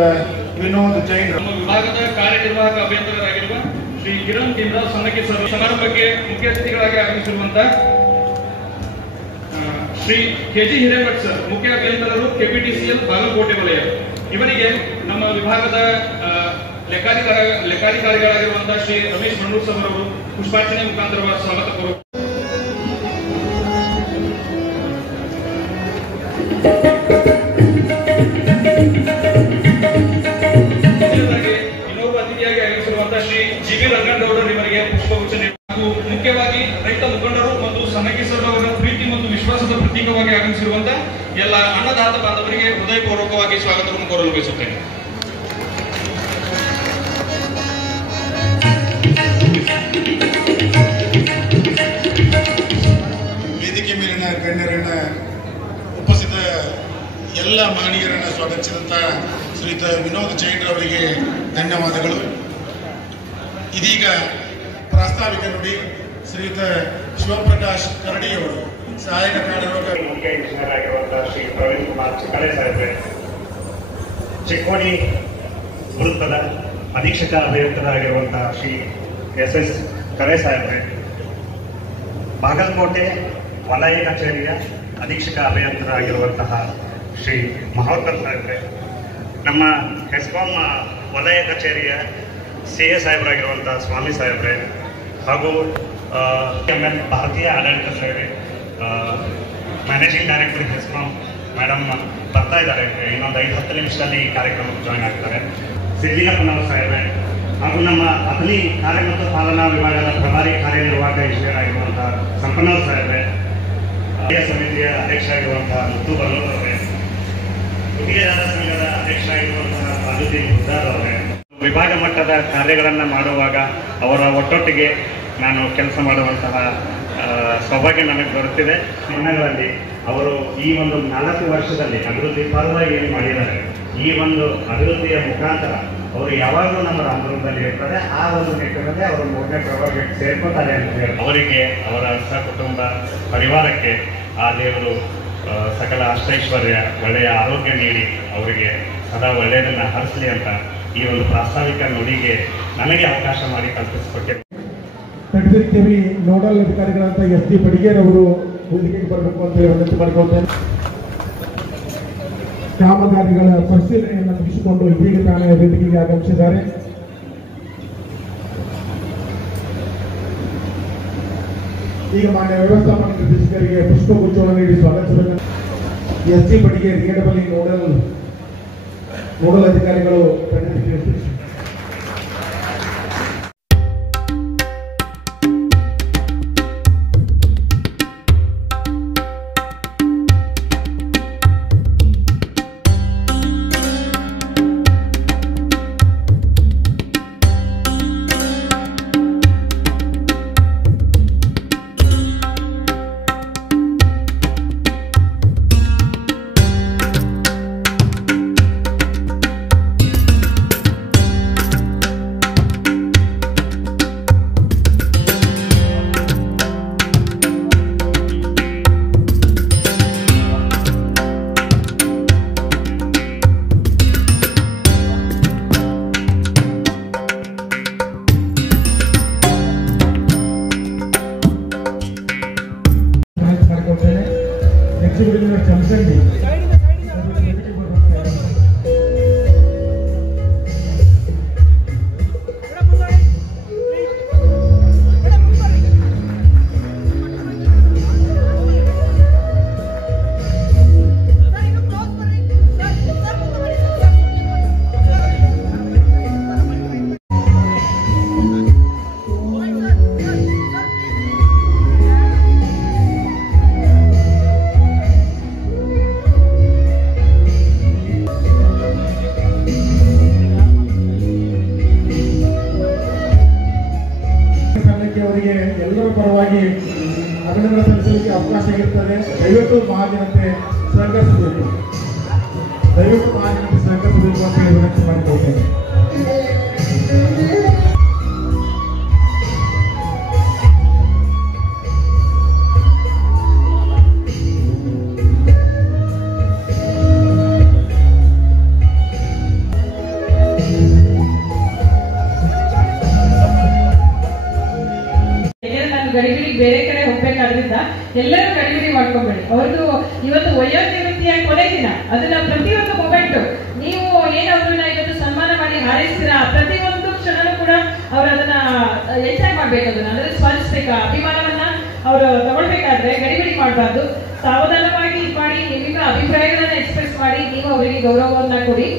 ವಿನೋದ್ ಜೈನ್. ನಮ್ಮ ವಿಭಾಗದ ಕಾರ್ಯನಿರ್ವಾಹಕ ಅಭಿಯಂತರರಾಗಿರುವ ಶ್ರೀ ಕಿರಣ್ ಕಿಮ್ರಾವ್ ಸನ್ನಕಿ ಸರ್ ಸಮಾರಂಭಕ್ಕೆ ಮುಖ್ಯ ಅತಿಥಿಗಳಾಗಿ ಆಗಮಿಸಿರುವಂತಹ ಶ್ರೀ ಕೆಜಿ ಹಿರೇಮಠ್ ಸರ್ ಮುಖ್ಯ ಅಭಿಯಂತರರು ಕೆಪಿಟಿಸಿಎಲ್ ಬಾಗಲಕೋಟೆ ವಲಯ. ಇವರಿಗೆ ನಮ್ಮ ವಿಭಾಗದ ಲೆಕ್ಕಾಧಿಕಾರಿಗಳಾಗಿರುವಂತಹ ಶ್ರೀ ರಮೇಶ್ ಮಣ್ಣೂರ್ ಸರ್ ಅವರು ಪುಷ್ಪಾರ್ಚನೆ ಮುಖಾಂತರ ಸ್ವಾಗತ ಕೋರು. ಇನ್ನೊಬ್ಬ ಅತಿಥಿಯಾಗಿ ಆಗಮಿಸಿರುವಂತಹ ಶ್ರೀ ಜಿಬಿ ರಂಗನಗೌಡರು ಇವರಿಗೆ ಪುಷ್ಪಗುಚ್ಛ ಹಾಗೂ ಮುಖ್ಯವಾಗಿ ರೈತ ಮುಖಂಡರು ಮತ್ತು ಸನ್ನಕಿ ಸರ್ ಅವರ ಪ್ರೀತಿ ಮತ್ತು ವಿಶ್ವಾಸದ ಪ್ರತೀಕವಾಗಿ ಆಗಮಿಸಿರುವಂತಹ ಎಲ್ಲ ಅನ್ನದಾತ ಬಾಂಧವರಿಗೆ ಹೃದಯಪೂರ್ವಕವಾಗಿ ಸ್ವಾಗತವನ್ನು ಕೋರಲು ಬಯಸುತ್ತೇನೆ. ವೇದಿಕೆ ಮೇಲಿನ ಗಣ್ಯರನ್ನ, ಉಪಸ್ಥಿತ ಎಲ್ಲ ಮಹನೀಯರನ್ನ ಸ್ವಾಗತಿಸಿದಂತ ಶ್ರೀಯುತ ವಿನೋದ್ ಜೈನ್ ಅವರಿಗೆ ಧನ್ಯವಾದಗಳು. ಇದೀಗ ಪ್ರಾಸ್ತಾವಿಕ ನುಡಿ ಶ್ರೀಯುತ ಶಿವಪ್ರಕಾಶ್ ಕರಡಿಯವರು, ಸಹಾಯಕ ಕಾರ್ಯನಿರ್ವಾಹಕ ಮುಖ್ಯ ಇಂಜಿನಿಯರ್ ಶ್ರೀ ಪ್ರವೀಣ್ ಕುಮಾರ್ ಚಿಕ್ಕಳೆ ಸಾಹೇಬ್ರೆ, ಚಿಕ್ಕೋಡಿ ವೃತ್ತದ ಅಧೀಕ್ಷಕ ಅಭಿಯಂತರಾಗಿರುವಂತಹ ಶ್ರೀ SS ಕರೆ ಸಾಹೇಬ್ರೆ, ಬಾಗಲಕೋಟೆ ವಲಯ ಕಚೇರಿಯ ಅಧೀಕ್ಷಕ ಅಭಿಯಂತರಾಗಿರುವಂತಹ ಶ್ರೀ ಮಹೋತ್ಕರ್ ಸಾಹೇಬ್ರೆ, ನಮ್ಮ ಹೆಸ್ಕಾಂ ವಲಯ ಕಚೇರಿಯ CA ಸಾಹೇಬರಾಗಿರುವಂತಹ ಸ್ವಾಮಿ ಸಾಹೇಬ್ರೆ, ಹಾಗೂ ಭಾರತೀಯ ಆಡಳಿತ ಸೇವೆ ಮ್ಯಾನೇಜಿಂಗ್ ಡೈರೆಕ್ಟರ್ ಹೆಸ್ಕಾಂ ಮೇಡಮ್ ಬರ್ತಾ ಇದ್ದಾರೆ. ಇನ್ನೊಂದು 5-10 ನಿಮಿಷದಲ್ಲಿ ಈ ಕಾರ್ಯಕ್ರಮಕ್ಕೆ ಜಾಯ್ನ್ ಆಗ್ತಾರೆ. ಸಿದ್ದಿಗಪ್ಪನವರು ಸಾಹೇಬ್ರೆ, ಹಾಗೂ ನಮ್ಮ ಅಗ್ನಿ ಕಾರ್ಯ ಮತ್ತು ಪಾಲನಾ ವಿಭಾಗದ ಪ್ರಭಾರಿ ಕಾರ್ಯನಿರ್ವಾಹಕ ಇಂಜಿನಿಯರ್ ಆಗಿರುವಂತಹ ಸಂಪನ್ನವ್ರ ಸಾಹೇಬ್ರೆ, ಸಮಿತಿಯ ಅಧ್ಯಕ್ಷ ಆಗಿರುವಂತಹ ಮುತ್ತು ಬಲ್ಲೂರ್ ಅವರೇ, ಗುತ್ತಿಗೆದಾರ ಸಂಘದ ಅಧ್ಯಕ್ಷ ಆಗಿರುವಂತಹ ಬಾಲುದ್ದೀನ್ ಗುದ್ದಾರ್ ಅವರೇ, ವಿಭಾಗ ಮಟ್ಟದ ಕಾರ್ಯಗಳನ್ನು ಮಾಡುವಾಗ ಅವರ ಒಟ್ಟೊಟ್ಟಿಗೆ ನಾನು ಕೆಲಸ ಮಾಡುವಂತಹ ಸೌಭಾಗ್ಯ ನನಗೆ ಬರುತ್ತಿದೆ. ದಿನಗಳಲ್ಲಿ ಅವರು ಈ ಒಂದು 4 ವರ್ಷದಲ್ಲಿ ಅಭಿವೃದ್ಧಿ ಪರವಾಗಿ ಏನು ಮಾಡಿದ್ದಾರೆ, ಈ ಒಂದು ಅಭಿವೃದ್ಧಿಯ ಮುಖಾಂತರ ಅವರು ಯಾವಾಗಲೂ ನಮ್ಮ ರಾಮದುರ್ಗದಲ್ಲಿ ಇರ್ತಾರೆ. ಆ ಒಂದು ನಿಟ್ಟಿನಲ್ಲಿ ಅವರು 3ನೇ ಪ್ರಭಾಗಕ್ಕೆ ಸೇರ್ಕೊತಾರೆ ಅಂತ ಹೇಳಿ ಅವರಿಗೆ, ಅವರ ಸಕುಟುಂಬ ಪರಿವಾರಕ್ಕೆ ಆ ದೇವರು ಸಕಲ ಅಷ್ಟೈಶ್ವರ್ಯ, ಒಳ್ಳೆಯ ಆರೋಗ್ಯ ನೀಡಿ ಅವರಿಗೆ ಸದಾ ಒಳ್ಳೆಯದನ್ನು ಹರಿಸಲಿ ಅಂತ ಈ ಒಂದು ಪ್ರಾಸ್ತಾವಿಕ ನುಡಿಗೆ ನನಗೆ ಅವಕಾಶ ಮಾಡಿ ಕಲ್ಪಿಸಿಕೊಟ್ಟೆ. ತಡಚೇರಿ ನೋಡಲ್ ಅಧಿಕಾರಿಗಳಂತ SD ಬಡಿಗೇರ್ ಅವರು ವೇದಿಕೆಗೆ ಬರಬೇಕು ಅಂತ ವಿನಂತಿ ಮಾಡಿಕೊಳ್ತೇನೆ. ಕಾಮಗಾರಿಗಳ ಪರಿಶೀಲನೆಯನ್ನು ಮುಗಿಸಿಕೊಂಡು ಇದೀಗ ತಾನೇ ವೇದಿಕೆಗೆ ಆಗಮಿಸಿದ್ದಾರೆ. ಈಗ ಮಾನ್ಯ ವ್ಯವಸ್ಥಾಪಕ ನಿರ್ದೇಶಕರಿಗೆ ಪುಷ್ಪಗುಚ್ಛವನ್ನು ನೀಡಿ ಸ್ವಾಗತಿಸಬೇಕು. SD ಬಡಿಗೇರ್ AWE ನೋಡಲ್ ಅಧಿಕಾರಿಗಳು ಹಂಚಿಗುಡಿನ ಚಮಚಂಡಿ ಅವರಿಗೆ ಎಲ್ಲರ ಪರವಾಗಿ ಅಭಿನಂದನೆ ಸಲ್ಲಿಸಲಿಕ್ಕೆ ಅವಕಾಶ ಇರುತ್ತದೆ. ದಯವಿಟ್ಟು ಮಹಾಜನತೆ ಸಹಕರಿಸಬೇಕು, ದಯವಿಟ್ಟು ಮಹಾಜನತೆ ಸಹಕರಿಸಬೇಕು ಅಂತ ಹೇಳಿ ವಿನಂತಿ ಮಾಡಿಕೊಳ್ತೇನೆ. ಗಡಿಬಿಡಿ ಬೇರೆ ಕಡೆ ಹೋಗ್ಬೇಕಾದ್ರಿಂದ ಎಲ್ಲರೂ ಗಡಿಬಿಡಿ ಮಾಡ್ಕೊಂಬೇಡಿ. ಅವ್ರದ್ದು ಇವತ್ತು ವಯೋನಿವೃತ್ತಿಯ ಕೊನೆ ದಿನ, ಅದನ್ನ ಪ್ರತಿಯೊಂದು ಮೊಮೆಂಟ್ ನೀವು ಏನಾದ್ರೂ ಇವತ್ತು ಸನ್ಮಾನ ಮಾಡಿ ಹಾರೈಸ್ತೀರಾ, ಪ್ರತಿಯೊಂದು ಕ್ಷಣನೂ ಕೂಡ ಅವ್ರು ಅದನ್ನ ಎಂಜಾಯ್ ಮಾಡ್ಬೇಕು, ಅದನ್ನ ಅಂದ್ರೆ ಸ್ಮರಿಸ್ಬೇಕು. ಅಭಿಮಾನವನ್ನ ಅವರು ತಗೊಳ್ಬೇಕಾದ್ರೆ ಗಡಿಬಿಡಿ ಮಾಡಬಾರ್ದು, ಸಾವಧಾನವಾಗಿ ಮಾಡಿ ನಿಮ್ಮ ಅಭಿಪ್ರಾಯಗಳನ್ನ ಎಕ್ಸ್ಪ್ರೆಸ್ ಮಾಡಿ ನೀವು ಅವರಿಗೆ ಗೌರವವನ್ನ ಕೊಡಿ.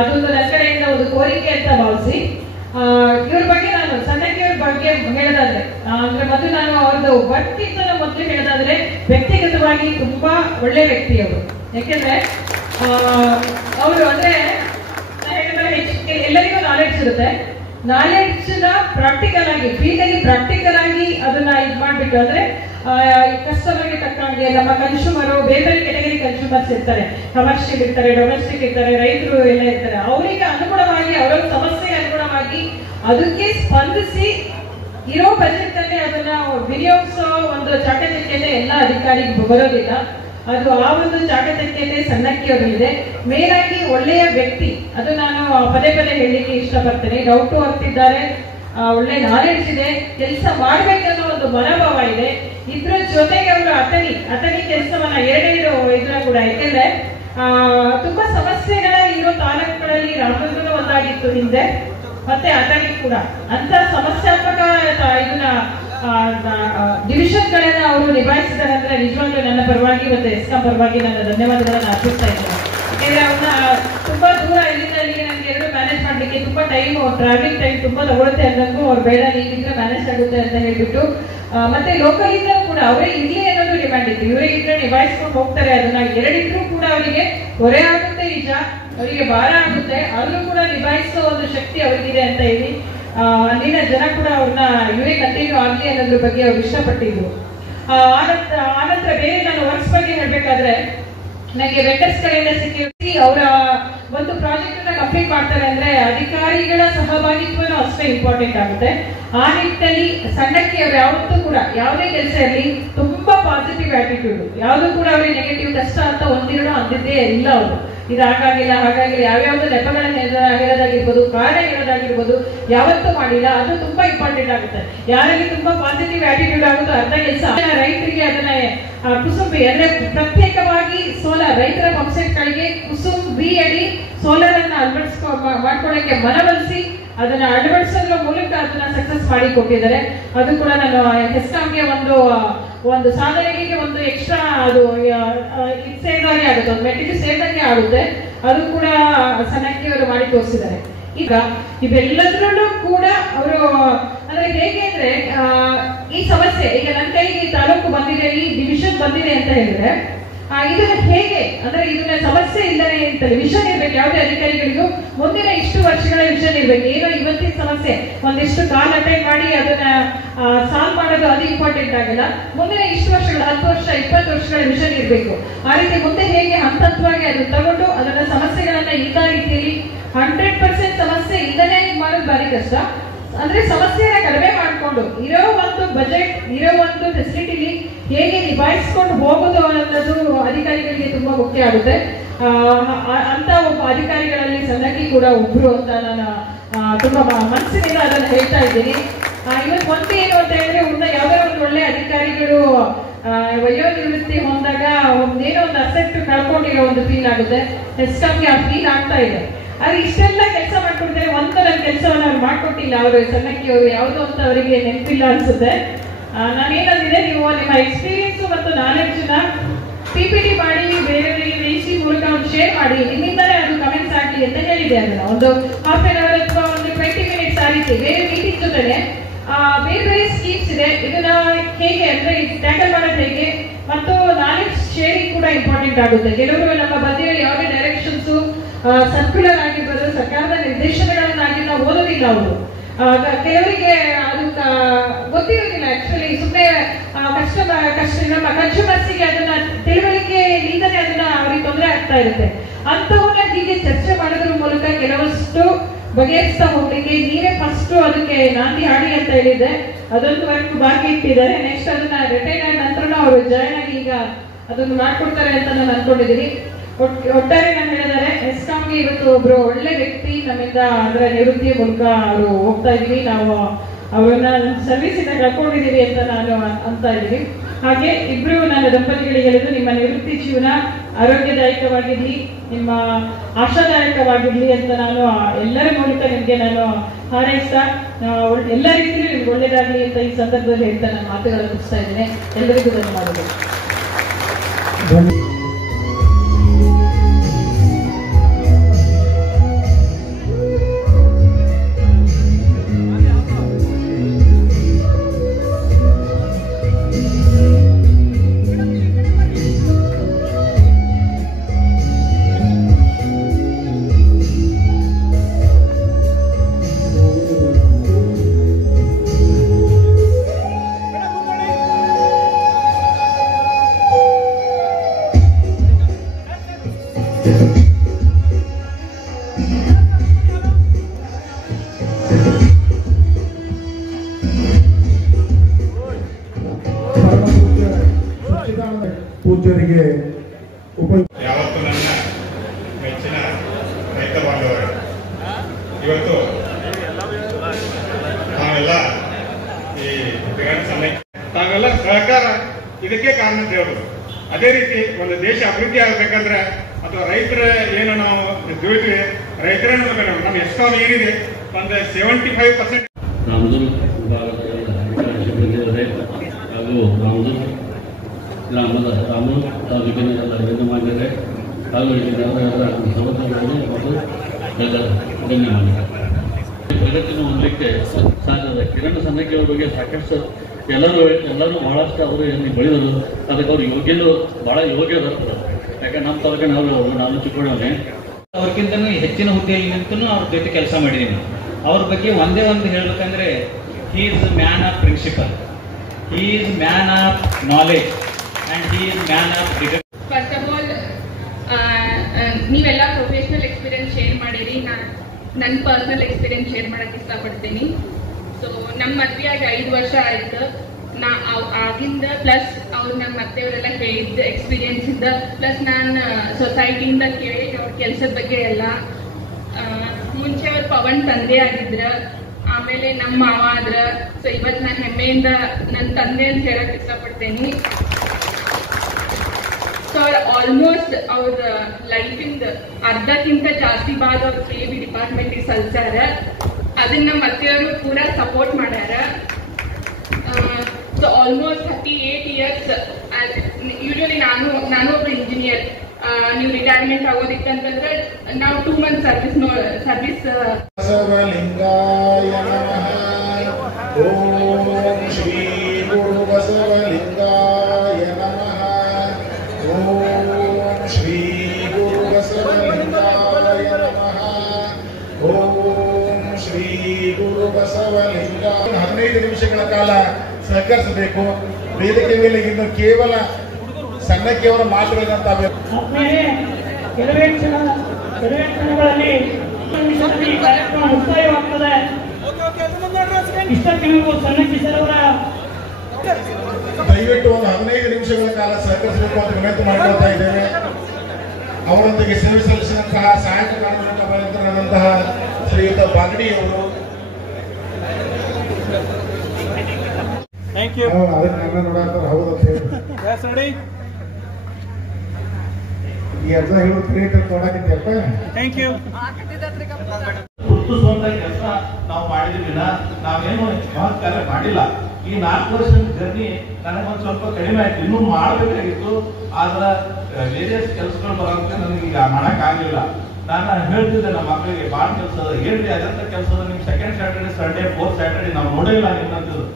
ಅದೊಂದು ನನ್ನ ಕಡೆಯಿಂದ ಒಂದು ಕೋರಿಕೆ ಅಂತ ಭಾವಿಸಿ. ಇವ್ರ ಬಗ್ಗೆ ನಾನು ಸಣ್ಣಕ್ಕಿಯವ್ರ ಬಗ್ಗೆ ಹೇಳೋದಾದ್ರೆ ಅಂದ್ರೆ ಮೊದಲು ನಾನು ಅವ್ರದ್ದು ವ್ಯಕ್ತಿತ್ವದ ಮೊದಲು ಹೇಳೋದಾದ್ರೆ ವ್ಯಕ್ತಿಗತವಾಗಿ ತುಂಬಾ ಒಳ್ಳೆ ವ್ಯಕ್ತಿ ಅವರು. ಯಾಕೆಂದ್ರೆ ಅವರು ಅಂದ್ರೆ ಎಲ್ಲರಿಗೂ ನಾಲೆಡ್ಜ್ ಇರುತ್ತೆ, ನಾಲೆಡ್ಜ್ ನ ಪ್ರಾಕ್ಟಿಕಲ್ ಆಗಿ ಫೀಲ್ಡ್ ಅಲ್ಲಿ ಪ್ರಾಕ್ಟಿಕಲ್ ಆಗಿ ಅದನ್ನ ಇದು ಮಾಡ್ಬಿಟ್ಟು ಅಂದ್ರೆ ಕಸ್ಟಮರ್ಗೆ ತಕ್ಕಂಗೆ ನಮ್ಮ ಕನ್ಸ್ಯೂಮರ್ ಬೇರೆ ಬೇರೆ ಕೆಟಗರಿ ಕನ್ಸ್ಯೂಮರ್ಸ್ ಇರ್ತಾರೆ, ಕಮರ್ಷಿಯಲ್ ಇರ್ತಾರೆ, ಡೊಮೆಸ್ಟಿಕ್ ಇರ್ತಾರೆ, ರೈತರು ಎಲ್ಲ ಇರ್ತಾರೆ. ಅವರಿಗೆ ಅನುಗುಣವಾಗಿ ಅವರ ಸಮಸ್ಯೆಗೆ ಅನುಗುಣವಾಗಿ ಅದಕ್ಕೆ ಸ್ಪಂದಿಸಿ ಇರೋ ಬಜೆಟ್ ಅಲ್ಲಿ ಅದನ್ನ ವಿನಿಯೋಗಿಸೋ ಒಂದು ಚಾಕಚಕ್ಯತೆ ಎಲ್ಲ ಅಧಿಕಾರಿಗೆ ಬರೋದಿಲ್ಲ. ಅದು ಆ ಒಂದು ಚಾಕಚಕ್ಯತೆ ಸಣ್ಣಕ್ಕಿಯವರಲ್ಲಿದೆ. ಮೇಲಾಗಿ ಒಳ್ಳೆಯ ವ್ಯಕ್ತಿ, ಅದು ನಾನು ಪದೇ ಪದೇ ಹೇಳಲಿಕ್ಕೆ ಇಷ್ಟಪಡ್ತೇನೆ. ಡೌಟ್ ಟು ಅರ್ತ್ ಇದ್ದಾರೆ, ಒಳ್ಳೆ ನಾಲೆಡ್ಜ್ ಇದೆ, ಕೆಲಸ ಮಾಡ್ಬೇಕನ್ನೋ ಒಂದು ಮನೋಭಾವ ಇದೆ. ಇದ್ರ ಜೊತೆಗೆ ಅವರು ಅಥಣಿ ಕೆಲಸವನ್ನ ಎರಡೆರಡು ಇದ್ರ ಕೂಡ, ಯಾಕೆಂದ್ರೆ ತುಂಬಾ ಸಮಸ್ಯೆಗಳ ಇರೋ ತಾಲೂಕುಗಳಲ್ಲಿ ರಾಮನಗರ ಒಂದಾಗಿತ್ತು ಹಿಂದೆ, ಮತ್ತೆ ಅಥಣಿ ಕೂಡ ಅಂತ ಸಮಸ್ಯಾತ್ಮಕ ಇದನ್ನ ಡಿವಿಷನ್ ಗಳನ್ನ ಅವರು ನಿಭಾಯಿಸಿದ್ದಾರೆ ಅಂದ್ರೆ ನಿಜವಾಗ್ಲೂ ನನ್ನ ಪರವಾಗಿ ಮತ್ತೆ ಎಸ್ಕಾಂ ಪರವಾಗಿ ನನ್ನ ಧನ್ಯವಾದಗಳನ್ನ ಅರ್ಪಿಸ್ತಾ ಇದ್ದೇನೆ. ಯಾಕೆಂದ್ರೆ ಅವ್ರನ್ನ ತುಂಬಾ ದೂರ ಇಲ್ಲಿಂದ ಅಲ್ಲಿಗೆ ನನಗೆ ಎರಡು ಮ್ಯಾನೇಜ್ ಮಾಡ್ಲಿಕ್ಕೆ ತುಂಬಾ ಟೈಮ್, ಟ್ರಾವೆಲಿಂಗ್ ಟೈಮ್ ತುಂಬಾ ತಗೊಳುತ್ತೆ ಅಂದಂಗೂ ಅವ್ರು ಬೇಡ ನೀವಿದ್ರೆ ಮ್ಯಾನೇಜ್ ಆಗುತ್ತೆ ಅಂತ ಹೇಳ್ಬಿಟ್ಟು ಮತ್ತೆ ಲೋಕಲ್ ಇದ್ರೂ ಕೂಡ ಅವರೇ ಇಲ್ಲಿ ಅನ್ನೋದು ಡಿಮ್ಯಾಂಡ್ ಇತ್ತು. ಇವರೇ ಇದ್ರೆ ನಿಭಾಯಿಸ್ಕೊಂಡು ಹೋಗ್ತಾರೆ, ಅದನ್ನ ಎರಡಿದ್ರು ಕೂಡ ಅವರಿಗೆ ಹೊರೆ ಆಗುತ್ತೆ, ನಿಜ ಅವರಿಗೆ ಭಾರ ಆಗುತ್ತೆ, ಆದ್ರೂ ಕೂಡ ನಿಭಾಯಿಸೋ ಒಂದು ಶಕ್ತಿ ಅವರಿಗಿದೆ ಅಂತ ಹೇಳಿ ಅಲ್ಲಿನ ಜನ ಕೂಡ ಅವ್ರನ್ನ ಇವರೇ ಕಂಟಿನ್ಯೂ ಆಗಲಿ ಅನ್ನೋದ್ರ ಬಗ್ಗೆ ಅವ್ರು ಇಷ್ಟಪಟ್ಟಿದ್ರು. ಆನಂತರ ಬೇರೆ ನಾನು ವರ್ಕ್ಸ್ ಬಗ್ಗೆ ಹೇಳ್ಬೇಕಾದ್ರೆ ನನಗೆ ವೆಂಡರ್ಸ್ ಕಡೆಯಿಂದ ಸಿಕ್ಕಿ ಅವರ ಒಂದು ಪ್ರಾಜೆಕ್ಟ್ ಅನ್ನ ಕಂಪ್ಲೀಟ್ ಮಾಡ್ತಾರೆ ಅಂದ್ರೆ ಅಧಿಕಾರಿಗಳ ಸಹಭಾಗಿತ್ವನೂ ಅಷ್ಟೇ ಇಂಪಾರ್ಟೆಂಟ್ ಆಗುತ್ತೆ. ಆ ನಿಟ್ಟಿನಲ್ಲಿ ಸಣ್ಣಕ್ಕೆ ಅವ್ರು ಯಾವತ್ತೂ ಕೂಡ ಯಾವುದೇ ಕೆಲಸ ಇರಲಿ ತುಂಬಾ ಪಾಸಿಟಿವ್ ಆಟಿಟ್ಯೂಡ್, ಯಾವ್ದು ಕೂಡ ಅವ್ರಿಗೆ ನೆಗೆಟಿವ್ ಕಷ್ಟ ಅಂತ ಒಂದಿರಡು ಅಂದಿದ್ದೇ ಇಲ್ಲ. ಅವರು ಇದು ಹಾಗಾಗಿಲ್ಲ ಹಾಗಾಗಿಲ್ಲ ಯಾವ್ಯಾವ್ದು ನೆಪಗಳನ್ನ ಹೇಳೋದಾಗಿರ್ಬೋದು, ಕಾರಣ ಹೇಳೋದಾಗಿರ್ಬೋದು ಯಾವತ್ತೂ ಮಾಡಿಲ್ಲ. ಅದು ತುಂಬಾ ಇಂಪಾರ್ಟೆಂಟ್ ಆಗುತ್ತೆ. ಯಾರಲ್ಲಿ ತುಂಬಾ ಪಾಸಿಟಿವ್ ಆಟಿಟ್ಯೂಡ್ ಆಗುತ್ತೋ ಅರ್ಧ ಕೆಲಸ. ರೈತರಿಗೆ ಅದನ್ನ ಕುಸುಮ್ ಬಿ ಅಂದ್ರೆ ಪ್ರತ್ಯೇಕವಾಗಿ ಸೋಲಾರ್ ರೈತರ ಪಂಪ್ಸೆಟ್ ಗಳಿಗೆ ಕುಸುಮ್ ಬಿ ಅಡಿ ಸೋಲಾರ್ ಅನ್ನ ಮಾಡ್ಕೊಳ್ಳಕ್ಕೆ ಮನವೊಲಿಸಿ ಅದನ್ನ ಅಳವಡಿಸೋದ್ರ ಮೂಲಕ ಅದನ್ನ ಸಕ್ಸಸ್ ಮಾಡಿ ಕೊಟ್ಟಿದ್ದಾರೆ. ಅದು ಕೂಡ ನಾನು ಹೆಸ್ಕಾಂಗೆ ಒಂದು ಸಾಧನೆಗೆ ಒಂದು ಎಕ್ಸ್ಟ್ರಾ ಅದು ಸೇರಿದಾಗೆ ಆಗುತ್ತೆ, ಒಂದು ಮೆಟ್ಟಿಗೆ ಸೇರಿದಂಗೆ ಆಗುತ್ತೆ. ಅದು ಕೂಡ ಸಣ್ಣಕ್ಕೆ ಅವರು ಮಾಡಿ ತೋರಿಸಿದ್ದಾರೆ. ಈಗ ಇವೆಲ್ಲದ್ರಲ್ಲೂ ಕೂಡ ಅವರು ಅಂದ್ರೆ ಹೇಗೆ ಅಂದ್ರೆ ಈ ಸಮಸ್ಯೆ ಈಗ ನನ್ನ ಕೈಗೆ ಈ ತಾಲೂಕು ಬಂದಿದೆ, ಈ ಡಿವಿಷನ್ ಬಂದಿದೆ ಅಂತ ಹೇಳಿದ್ರೆ ಇದನ್ನ ಹೇಗೆ ಅಂದ್ರೆ ಇದನ್ನ ಸಮಸ್ಯೆ ಇಲ್ಲದೆ ಅಂತೇಳಿ ವಿಷನ್ ಇರ್ಬೇಕು. ಯಾವುದೇ ಅಧಿಕಾರಿಗಳಿಗೂ ಮುಂದಿನ ಇಷ್ಟು ವರ್ಷಗಳ ವಿಷನ್ ಇರ್ಬೇಕು. ಏನೋ ಇವತ್ತಿನ ಸಮಸ್ಯೆ ಒಂದಿಷ್ಟು ಕಾಲ್ ಅಟೆಂಡ್ ಮಾಡಿ ಅದನ್ನ ಸಾಲ್ವ್ ಮಾಡೋದು ಅದು ಇಂಪಾರ್ಟೆಂಟ್ ಆಗಿಲ್ಲ. ಮುಂದಿನ ಇಷ್ಟು ವರ್ಷಗಳ 10 ವರ್ಷ 20 ವರ್ಷಗಳ ವಿಷನ್ ಇರ್ಬೇಕು. ಆ ರೀತಿ ಮುಂದೆ ಹೇಗೆ ಹಂತವಾಗಿ ಅದು ತಗೊಂಡು ಅದನ್ನ ಸಮಸ್ಯೆಗಳನ್ನ ಇಲ್ಲದ ರೀತಿಯಲ್ಲಿ 100% ಸಮಸ್ಯೆ ಇಲ್ಲದೆ ಮಾಡೋದು ಭಾರಿ ಕಷ್ಟ. ಅಂದ್ರೆ ಸಮಸ್ಯೆನ ಕಡಿಮೆ ಮಾಡಿಕೊಂಡು ಇರೋ ಒಂದು ಬಜೆಟ್ ಇರೋ ಒಂದು ಫೆಸಿಲಿಟಿಲಿ ಹೇಗೆ ನಿಭಾಯಿಸ್ಕೊಂಡು ಹೋಗೋದು ಅನ್ನೋದು ಅಧಿಕಾರಿಗಳಿಗೆ ತುಂಬಾ ಮುಖ್ಯ ಆಗುತ್ತೆ. ಅಂತ ಒಬ್ಬ ಅಧಿಕಾರಿಗಳಲ್ಲಿ ಸಣ್ಣಕ್ಕಿ ಕೂಡ ಒಬ್ರು ಅಂತ ನಾನು ತುಂಬಾ ಮನಸ್ಸಿನಿಂದ ಅದನ್ನ ಹೇಳ್ತಾ ಇದ್ದೀನಿ. ಇವತ್ತು ಒಂದು ಏನು ಅಂತ ಹೇಳಿದ್ರೆ ಯಾವ್ದಾದ್ರು ಒಂದು ಒಳ್ಳೆ ಅಧಿಕಾರಿಗಳು ವಯೋನಿವೃತ್ತಿ ಹೊಂದಾಗ ಒಂದೇನೋ ಒಂದು ಅಸೆಟ್ ಕಳ್ಕೊಂಡಿರೋ ಒಂದು ಫೀಲ್ ಆಗುತ್ತೆ. ಹೆಸ್ಕಾಮ್ಗೆ ಆ ಫೀಲ್ ಆಗ್ತಾ ಇದೆ. ಆದ್ರೆ ಇಷ್ಟೆಲ್ಲ ಕೆಲಸ ಮಾಡ್ಕೊಡ್ತಾರೆ, ಒಂದೊಂದು ಕೆಲಸವನ್ನ ಅವ್ರು ಮಾಡ್ಕೊಟ್ಟಿಲ್ಲ. ಅವರು ಸಣ್ಣಕ್ಕೆ ಅವರು ಯಾವುದು ಅಂತ ಅವರಿಗೆ ನೆನಪಿಲ್ಲ ಅನ್ಸುತ್ತೆ. ನಾನೇನಂದಿದೆ, ನೀವು ನಿಮ್ಮ ಎಕ್ಸ್ಪೀರಿಯನ್ಸ್ ಮತ್ತು ನಾಲೆಡ್ಜ್ನ PPT ಮಾಡಿ ಬೇರೆಯವರಿಗೆ VC ಮೂಲಕ ಒಂದು ಶೇರ್ ಮಾಡಿ, ನಿಮ್ಮಿಂದಲೇ ಅದು ಕಮೆಂಟ್ಸ್ ಆಗಲಿ ಅಂತ ಹೇಳಿದೆ. ಅದನ್ನ ಒಂದು ಹಾಫ್ ಆನ್ ಅವರ್ ಅಥವಾ ಒಂದು 20 ಮಿನಿಟ್ಸ್ ಆ ರೀತಿ ಬೇರೆ ಮೀಟಿಂಗ್ ಜೊತೆನೆ ಬೇರೆ ಬೇರೆ ಸ್ಕೀಮ್ಸ್ ಇದೆ, ಇದನ್ನ ಹೇಗೆ ಅಂದ್ರೆ ಟ್ಯಾಕಲ್ ಮಾಡೋದು ಹೇಗೆ ಮತ್ತು ನಾಲೆಡ್ಜ್ ಶೇರಿಂಗ್ ಕೂಡ ಇಂಪಾರ್ಟೆಂಟ್ ಆಗುತ್ತೆ. ಕೆಲವರು ನಮ್ಮ ಬಗ್ಗೆ ಯಾವುದೇ ಡೈರೆಕ್ಷನ್ಸ್ ಸರ್ಕ್ಯುಲರ್ ಆಗಿರ್ಬೋದು, ಸರ್ಕಾರದ ನಿರ್ದೇಶನಗಳನ್ನಾಗಿ ನಾವು ಓದೋದಿಲ್ಲ. ಅವರು ಕೆಲವರಿಗೆ ಅದು ಗೊತ್ತಿರೋದಿಲ್ಲ. ಆಕ್ಚುಲಿ ಸುಮ್ಮನೆ ನಮ್ಮ ಕನ್ಸ್ಯೂಮರ್ಸಿಗೆ ಅದನ್ನ ತಿಳುವಳಿಕೆ ಇಲ್ಲದೆ ಅದನ್ನ ಅವ್ರಿಗೆ ತೊಂದರೆ ಆಗ್ತಾ ಇರುತ್ತೆ. ಅಂತವನ್ನ ಹೀಗೆ ಚರ್ಚೆ ಮಾಡೋದ್ರ ಮೂಲಕ ಕೆಲವಷ್ಟು ಬಗೆಹರಿಸ್ತಾ ಹೋಗ್ಲಿಕ್ಕೆ ನೀವೇ ಫಸ್ಟ್ ಅದಕ್ಕೆ ನಾಂದಿ ಹಾಡಿ ಅಂತ ಹೇಳಿದ್ದೆ. ಅದೊಂದು ವರ್ಕ್ ಬಾಕಿ ಇಟ್ಟಿದ್ದಾರೆ. ನೆಕ್ಸ್ಟ್ ಅದನ್ನ ರಿಟೈನ್ ಆದ ನಂತರ ಅವರು ಜಾಯ್ನ್ ಆಗಿ ಈಗ ಅದನ್ನು ಮಾಡ್ಕೊಡ್ತಾರೆ ಅಂತ ನಾನು ಅನ್ಕೊಂಡಿದ್ದೀನಿ. ಒಟ್ಟಾರೆ ನಾನು ಹೇಳಿದರೆ ಹೆಸ್ಕಾಮ್ಗೆ ಇವತ್ತು ಒಬ್ರು ಒಳ್ಳೆ ವ್ಯಕ್ತಿ ನಮ್ಮಿಂದ ಅದರ ನಿವೃತ್ತಿಯ ಮೂಲಕ ಅವರು ಹೋಗ್ತಾ ಇದೀವಿ. ನಾವು ಅವರನ್ನ ಸರ್ವಿಸ್ ಇಂದ ಕಳ್ಕೊಂಡಿದೀವಿ ಅಂತ ನಾನು ಅಂತ ಇದ್ದೀನಿ. ಹಾಗೆ ಇಬ್ರು ನನ್ನ ದಂಪತಿಗಳಿಗೆ ಹೇಳಿದ್ರು, ನಿಮ್ಮ ನಿವೃತ್ತಿ ಜೀವನ ಆರೋಗ್ಯದಾಯಕವಾಗಿರ್ಲಿ, ನಿಮ್ಮ ಆಶಾದಾಯಕವಾಗಿರ್ಲಿ ಅಂತ ನಾನು ಎಲ್ಲರ ಮೂಲಕ ನಿಮ್ಗೆ ನಾನು ಹಾರೈಸ್ತಾ ಎಲ್ಲ ರೀತಿಯಲ್ಲೂ ನಿಮ್ಗೆ ಒಳ್ಳೇದಾಗ್ಲಿ ಅಂತ ಈ ಸಂದರ್ಭದಲ್ಲಿ ಹೇಳ್ತಾ ನಾನು ಮಾತುಗಳನ್ನು ಮುಗಿಸ್ತಾ ಇದ್ದೇನೆ. ಎಲ್ಲರಿಗೂ ಧನ್ಯವಾದಗಳು. ಪೂಜ್ಯರಿಗೆ ಯಾವತ್ತು ನನ್ನ ಮೆಚ್ಚಿನ ರೈತ ಬಾಂಧವರು, ಇವತ್ತು ನಾವೆಲ್ಲ ಈ ತಾವೆಲ್ಲ ಸಹಕಾರ ಇದಕ್ಕೆ ಕಾರಣ ಅಂತ ಹೇಳ್ಬೋದು. ಅದೇ ರೀತಿ ಒಂದು ದೇಶ ಅಭಿವೃದ್ಧಿ ಆಗಬೇಕಂದ್ರೆ ಅಥವಾ ರೈತರ ಏನು ನಾವು ದುಡಿದ್ವಿ, ರೈತರೇ ನೋಡ್ಬೇಕು. ನಮ್ಮ ಹೆಸ್ಕಾಮ್ ಏನಿದೆ ಒಂದು 75% ರಾಮದುರ್ಗ ವಿಭಾಗದ ಸಿಬ್ಬಂದಿಯವರೇ ಹಾಗೂ ರಾಮದುರ್ಗ ಗ್ರಾಮದ ರಾಮೂರ್ ತಾಲೂಕಿನ ಎಲ್ಲ ಗಣ್ಯಮಾನ್ಯರೇ ಹಾಗೂ ಇಲ್ಲಿನ ಸಹೋದರರು ಮತ್ತು ಎಲ್ಲ ಗಣ್ಯಮಾನ್ಯರು, ಪ್ರಗತಿಯನ್ನು ಹೊಂದಲಿಕ್ಕೆ ಸಾಧ್ಯದ ಕಿರಣ ಸನ್ನಕ್ಕಿಯವರ ಬಗ್ಗೆ ಸಾಕಷ್ಟು ಎಲ್ಲರೂ ಬಹಳಷ್ಟು ಅವರು ಏನು ಬೆಳೆದರು. ಅದಕ್ಕೆ ಅವ್ರು ಯೋಗ್ಯರು ಭಾಳ ಯೋಗ್ಯರು. ಯಾಕಂದ್ರೆ ನಮ್ಮ ತಾಲೂಕಿನ ಅವರು ನಾನು ಚಿಕ್ಕೋಡವನೇ, ಅವ್ರಿಗಿಂತನೂ ಹೆಚ್ಚಿನ ಹುದ್ದೆಯಲ್ಲಿ ನಿಂತು ಅವ್ರ ಜೊತೆ ಕೆಲಸ ಮಾಡಿದ್ದೀನಿ. ಅವ್ರ ಬಗ್ಗೆ ಒಂದೇ ಒಂದು ಹೇಳ್ಬೇಕಂದ್ರೆ, he is man of principle, he is man of knowledge and he is man of determination. First of all ನೀವೆಲ್ಲ ಪ್ರೊಫೆಷನಲ್ ಎಕ್ಸ್ಪೀರಿಯನ್ಸ್ ಶೇರ್ ಮಾಡಿರಿ. ನನ್ನ ಪರ್ಸನಲ್ ಎಕ್ಸ್ಪೀರಿಯನ್ಸ್ ಶೇರ್ ಮಾಡಕ್ಕೆ ಇಷ್ಟಪಡ್ತೀನಿ. ಸೊ ನಮ್ಮ ಮದುವೆಯಾಗಿ 5 ವರ್ಷ ಆಯ್ತು. ಆಗಿಂದ ಪ್ಲಸ್ ಅವ್ರು ನಮ್ಮ ಮತ್ತೆಯವರೆಲ್ಲ ಹೇಳಿದ್ದ ಎಕ್ಸ್ಪೀರಿಯನ್ಸ್ ಇಂದ, ಪ್ಲಸ್ ನಾನು ಸೊಸೈಟಿಯಿಂದ ಕೇಳಿ ಅವ್ರ ಕೆಲಸದ ಬಗ್ಗೆ ಎಲ್ಲ. ಮುಂಚೆ ಅವ್ರು ಪವನ್ ತಂದೆ ಆಗಿದ್ರ, ಆಮೇಲೆ ನಮ್ಮ ಮಾವ ಆದ್ರ. ಸೊ ಇವತ್ತು ನಾನು ಹೆಮ್ಮೆಯಿಂದ ನನ್ನ ತಂದೆ ಅಂತ ಹೇಳಕ್ ಇಷ್ಟಪಡ್ತೇನೆ. ಸೊ ಅವ್ರ ಆಲ್ಮೋಸ್ಟ್ ಅವ್ರ ಲೈಫಿಂದ ಅರ್ಧಕ್ಕಿಂತ ಜಾಸ್ತಿ ಭಾಗ ಅವ್ರ KB ಡಿಪಾರ್ಟ್ಮೆಂಟಿಗೆ ಸಲ್ಸಾರ. ಅದನ್ನ ಮತ್ತೆಯವರು ಪೂರಾ ಸಪೋರ್ಟ್ ಮಾಡ್ಯಾರ. So almost 38 years. ಯೂಶಲಿ ನಾನು ಒಬ್ಬ ಇಂಜಿನಿಯರ್. ನೀವು ರಿಟೈರ್ಮೆಂಟ್ ಆಗೋದಿಕ್ಕಂತಂದ್ರೆ ನಾವು 2 ಮಂತ್ ಸರ್ವಿಸ್. ಬಸವಲಿಂಗಾಯ ನಮಃ. ಓಂ ಶ್ರೀ ಗುರು ಬಸವಲಿಂಗಾಯ ನಮಃ. ಓಂ ಶ್ರೀ ಗುರು ಬಸವಲಿಂಗಾಯ ನಮಃ. ಓಂ ಶ್ರೀ ಗುರು ಬಸವಲಿಂಗ. 15 ನಿಮಿಷಗಳ ಕಾಲ ಸಹಕರಿಸಬೇಕು. ವೇದಿಕೆ ಮೇಲೆ ಇನ್ನು ಕೇವಲ ಸಣ್ಣಕ್ಕೆಯವರ ಮಾತುಗಳಂತ ಕೆಲವೇ ಕ್ಷಣಗಳಲ್ಲಿ ಕಾರ್ಯಕ್ರಮ ಮುಕ್ತಾಯವಾಗ್ತದೆ. ಇಷ್ಟಕ್ಕೆ ನೀವು ಸಣ್ಣಕ್ಕಿ ಸರ್ ಅವರ ದಯವಿಟ್ಟು ಒಂದು 15 ನಿಮಿಷಗಳ ಕಾಲ ಸಹಕರಿಸಬೇಕು ಅಂತ ವಿನಂತಿ ಮಾಡಿಕೊಳ್ತಾ ಇದ್ದೇವೆ. ಅವರೊಂದಿಗೆ ಸೇವೆ ಸಲ್ಲಿಸಿದಂತಹ ಸಹಾಯಕ ಕಾರ್ಯನಿರ್ವಹಣಾಧಿಕಾರಿಯಾದಂತಹ ಶ್ರೀಯುತ ಬಾಗಡಿ ಅವರು. ಅದಕ್ಕೆ ನನ್ನ ನೋಡಾಕ ಹೌದು ಅಂತ ಹೇಳಿ ಈ ಅರ್ಧ ಹೇಳೋ ಕ್ರಿಯೇಟರ್ ತೊಡಗಿದ್ಯಪ್ಪ. Thank you. ಗುರುತಿಸುವಂತ ಕೆಲಸ ನಾವು ಮಾಡಿದೀವಿ. ನಾವೇನು ಮಹತ್ ಕಾರ್ಯ ಮಾಡಿಲ್ಲ. ಈ 4 ವರ್ಷದ ಜರ್ನಿ ನನಗೊಂದು ಸ್ವಲ್ಪ ಕಡಿಮೆ ಆಯ್ತು, ಇನ್ನೂ ಮಾಡಬೇಕಾಗಿತ್ತು. ಆದ್ರೆ ವೇರಿಯಸ್ ಕೆಲಸಗಳು ಬರೋದಕ್ಕೆ ನನಗೆ ಈಗ ಮಾಡಕ್ ಆಗ್ಲಿಲ್ಲ. ನಾನು ಹೇಳ್ತಿದ್ದೆ ನಮ್ಮ ಮಕ್ಕಳಿಗೆ ಭಾಳ ಕೆಲಸ ಅದ, ಏನ್ರಿ ಅದಂತ ಕೆಲಸ ಅದ, ನಿಮ್ second Saturday Sunday 4th Saturday ನಾವು ನೋಡಿಲ್ಲ ನಿಮ್ಮಂತಿದ್ರು.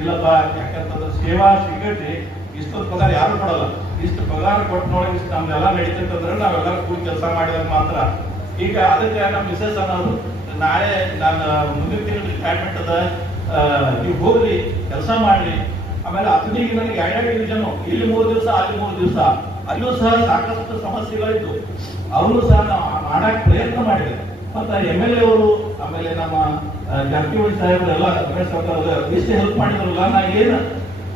ಇಲ್ಲಪ್ಪ, ಯಾಕಂತಂದ್ರೆ ಸೇವಾ ಸಿಗಟ್ಟಿ ಇಷ್ಟೊಂದು ಪಗಾರ ಯಾರು ಕೊಡಲ್ಲ. ಇಷ್ಟು ಪಗಾರ ಕೊಟ್ಟು ನೋಡಿ ಇಷ್ಟು ನಮ್ದೆಲ್ಲ ನಡೀತಂದ್ರೆ ನಾವೆಲ್ಲರೂ ಕೂಡ ಕೆಲಸ ಮಾಡಿದಾಗ ಮಾತ್ರ. ಈಗ ಅದಕ್ಕೆ ನಮ್ಮ ಮಿಸಸ್ ಅನ್ನೋರು ನಾಳೆ ನಾನು ಮುಂದಿನ ತಿಂಗಳು ರಿಟೈರ್ಮೆಂಟ್ ಅದ, ನೀವು ಹೋಗ್ರಿ ಕೆಲಸ ಮಾಡ್ರಿ. ಆಮೇಲೆ ಅದನಿಗೆ ನನಗೆ 2 ಡಿವಿಷನ್, ಇಲ್ಲಿ 3 ದಿವಸ ಅಲ್ಲಿ 3 ದಿವಸ, ಅಲ್ಲೂ ಸಹ ಸಾಕಷ್ಟು ಸಮಸ್ಯೆಗಳಿತ್ತು. ಅವರು ಸಹ ನಾವು ಮಾಡಕ್ ಪ್ರಯತ್ನ ಮಾಡಿದೆ. ಮತ್ತೆ MLA ಅವರು, ಆಮೇಲೆ ನಮ್ಮ ಜಾರಕಿಹೊಳಿ ಸಾಹೇಬರೆಲ್ಲ ಇಷ್ಟು ಹೆಲ್ಪ್ ಮಾಡಿದ್ರಲ್ಲ. ನಾ ಏನು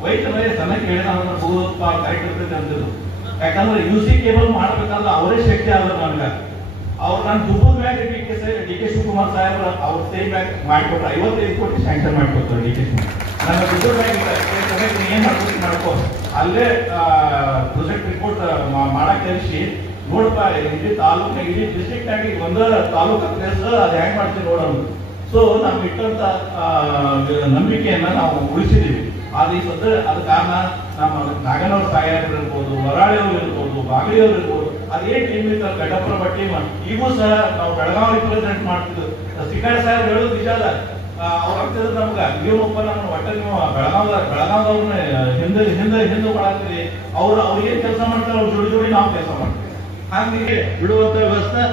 ವೈಟ್ ಸಣ್ಣಕ್ಕೆ ಹೇಳಿದ ಹೋಗೋದಪ್ಪ ಕರೆಕ್ಟ್ ಇರ್ತೈತೆ ಅಂತಿದ್ರು. ಯಾಕಂದ್ರೆ UC ಕೇಬಲ್ ಮಾಡ್ಬೇಕಂದ್ರೆ ಅವರೇ ಶಕ್ತಿ ಆದ್ರು ನನ್ಗೆ. ಅವ್ರು ನಾನು ದುಬ್ಬದ ಬ್ಯಾಂಕ್ DK ಶಿವಕುಮಾರ್ ಸಾಹೇಬ್ರ ಅವ್ರ ಸೇಮ್ ಬ್ಯಾಂಕ್ ಮಾಡಿಕೊಟ್ರೆ 55 ಕೋಟಿ ಸ್ಯಾಂಕ್ಷನ್ ಮಾಡಿಕೊಡ್ತಾರೆ DK ಶಿವಕುಮಾರ್. ನನ್ನ ದುಬ್ಬದ ಬ್ಯಾಂಕ್ ಏನ್ ಮಾಡ್ಬೇಕು ಮಾಡ್ಕೋ, ಅಲ್ಲೇ ಪ್ರೊಜೆಕ್ಟ್ ರಿಪೋರ್ಟ್ ಮಾಡಕ್ ಕಲಿಸಿ ನೋಡಪ್ಪ, ಇಡೀ ತಾಲೂಕು ಇಡೀ ಡಿಸ್ಟ್ರಿಕ್ಟ್ ಆಗಿ ಒಂದ ತಾಲೂಕು ಪ್ಲೇಸ್ ಅದು ಹೆಂಗ್ ಮಾಡ್ತೀವಿ ನೋಡೋಣ. ಸೊ ನಾವು ಇಟ್ಟಂತ ನಂಬಿಕೆಯನ್ನ ನಾವು ಉಳಿಸಿದೀವಿ. ಆದ ಈ ಸದ್ದ ಅದ ಕಾರಣ ನಮ್ಮ ನಾಗನವ್ರ ಸಾಹೇಬ್ರು ಇರ್ಬೋದು, ವರಾಳಿಯವ್ರು ಇರ್ಬೋದು, ಬಾಗಲಿಯವ್ರು ಇರ್ಬೋದು, ಅದೇ ಟೀಮ್ ಇತ್ತು ಗಡ್ಡಪ್ಪರ ಬಟ್ಟಿ. ಈಗೂ ಸಹ ನಾವು ಬೆಳಗಾವಿ ರಿಪ್ರೆಸೆಂಟ್ ಮಾಡ್ತಿದ್ವಿ. ಸಿಕಾರಿ ಸಾಹೇಬ್ ಹೇಳೋದು ನಿಜ ಅದ. ಅವ್ರು ಆಗ್ತಿದ್ರು ನಮ್ಗೆ, ಇವನೊಬ್ಬ ನಮ್ಮ ಒಟ್ಟ ನೀವು ಬೆಳಗಾವ್ದವ್ರನ್ನ ಹಿಂದೆ ಮಾಡಾಕ್ತೀರಿ. ಅವ್ರಿಗೇನ್ ಕೆಲಸ ಮಾಡ್ತಾರೆ ಅವ್ರ ಜೋಡಿ ನಾವು ಕೆಲಸ ಮಾಡ್ತೀವಿ. ಹಾಗೆ ಬಿಡುವಂತ ವ್ಯವಸ್ಥೆ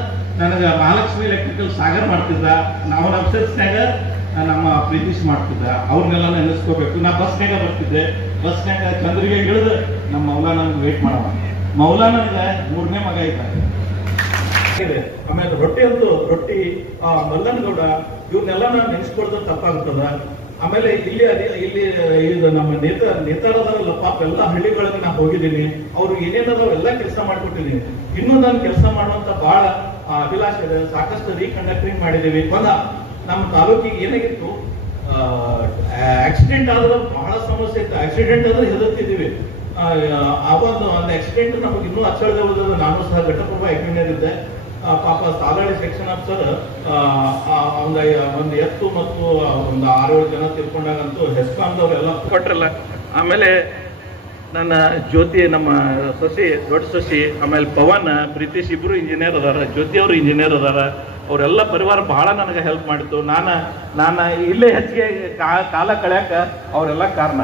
ನನಗೆ ಮಹಾಲಕ್ಷ್ಮಿ ಎಲೆಕ್ಟ್ರಿಕಲ್ ಸಾಗರ್ ಮಾಡ್ತಿದ್ದ. ನಾವು ಅಬ್ಸೆಟ್ಸ್ನಾಗ ನಮ್ಮ ಪ್ರೀತಿಸ್ ಮಾಡ್ತಿದ್ದ. ಅವ್ರನ್ನೆಲ್ಲ ನೆನೆಸ್ಕೋಬೇಕು. ನಾ ಬಸ್ನಾಗ ಬರ್ತಿದ್ದೆ. ಬಸ್ನಾಗ ಚಂದ್ರಿಗೆ ಇಳಿದು ನಮ್ಮ ಮೌಲಾನಂಗೆ ವೇಟ್ ಮಾಡವ. ಮೌಲಾನಂಗೆ 3ನೇ ಮಗ ಇದ್ದಾರೆ. ಆಮೇಲೆ ರೊಟ್ಟಿ ಮಲ್ಲನಗೌಡ ಇವ್ರನ್ನೆಲ್ಲ ನಾನು ನೆನೆಸ್ಕೊಳ್ದ ತಪ್ಪಾಗ್ತದ. ಆಮೇಲೆ ಇಲ್ಲಿ ಇದು ನಮ್ಮ ನೇತಾರದಲ್ಲ ಪಾಪ ಎಲ್ಲ ಹಳ್ಳಿಗಳಿಗೆ ನಾನು ಹೋಗಿದ್ದೀನಿ. ಅವ್ರು ಏನೇನದಾವ ಎಲ್ಲ ಕೆಲಸ ಮಾಡ್ಕೊಟ್ಟಿದ್ದೀನಿ. ಇನ್ನೂ ನಾನು ಕೆಲಸ ಮಾಡುವಂತ ಬಹಳ ಅಭಿಲಾಷೆ ಇದೆ. ಸಾಕಷ್ಟು ರೀಕಂಡಕ್ಟಿಂಗ್ ಮಾಡಿದ್ದೀವಿ. ನಮ್ಮ ತಾಲೂಕಿಗೆ ಏನಾಗಿತ್ತು, ಆಕ್ಸಿಡೆಂಟ್ ಆದ್ರೆ ಬಹಳ ಸಮಸ್ಯೆ ಇತ್ತು. ಆಕ್ಸಿಡೆಂಟ್ ಆದ್ರೆ ಹೆದರ್ತಿದ್ದೀವಿ. ಒಂದು ಆಕ್ಸಿಡೆಂಟ್ ನಮಗೆ ಇನ್ನೂ ಅಚ್ಚಳದೆ ಹೋದ. ನಾನು ಸಹ ಘಟಪ್ರಭಾ ಇಂಜಿನಿಯರ್ ಇದ್ದೆ. ಪಾಪ ಸಾಲಾಳಿ ಸೆಕ್ಷನ್ ಆಫೀಸರ್ ಒಂದು ಎತ್ತು ಮತ್ತು ಒಂದು 6-7 ಜನ ತಿಳ್ಕೊಂಡಾಗಂತೂ ಹೆಸ್ಕಾಂದವ್ರೆಲ್ಲ ಕೊಟ್ರಲ್ಲ. ಆಮೇಲೆ ನನ್ನ ಜ್ಯೋತಿ, ನಮ್ಮ ಸೊಸಿ, ದೊಡ್ಡ ಸೊಸಿ, ಆಮೇಲೆ ಪವನ್, ಪ್ರೀತೀಶ್ ಇಬ್ರು ಇಂಜಿನಿಯರ್ ಅದಾರ. ಜ್ಯೋತಿ ಅವರು ಇಂಜಿನಿಯರ್ ಅದಾರ. ಅವರೆಲ್ಲ ಪರಿವಾರ ಬಹಳ ನನಗೆ ಹೆಲ್ಪ್ ಮಾಡಿತ್ತು. ನಾನು ಇಲ್ಲೇ ಹೆಚ್ಚಿಗೆ ಕಾಲ ಕಳ್ಯಾಕ ಅವರೆಲ್ಲ ಕಾರಣ.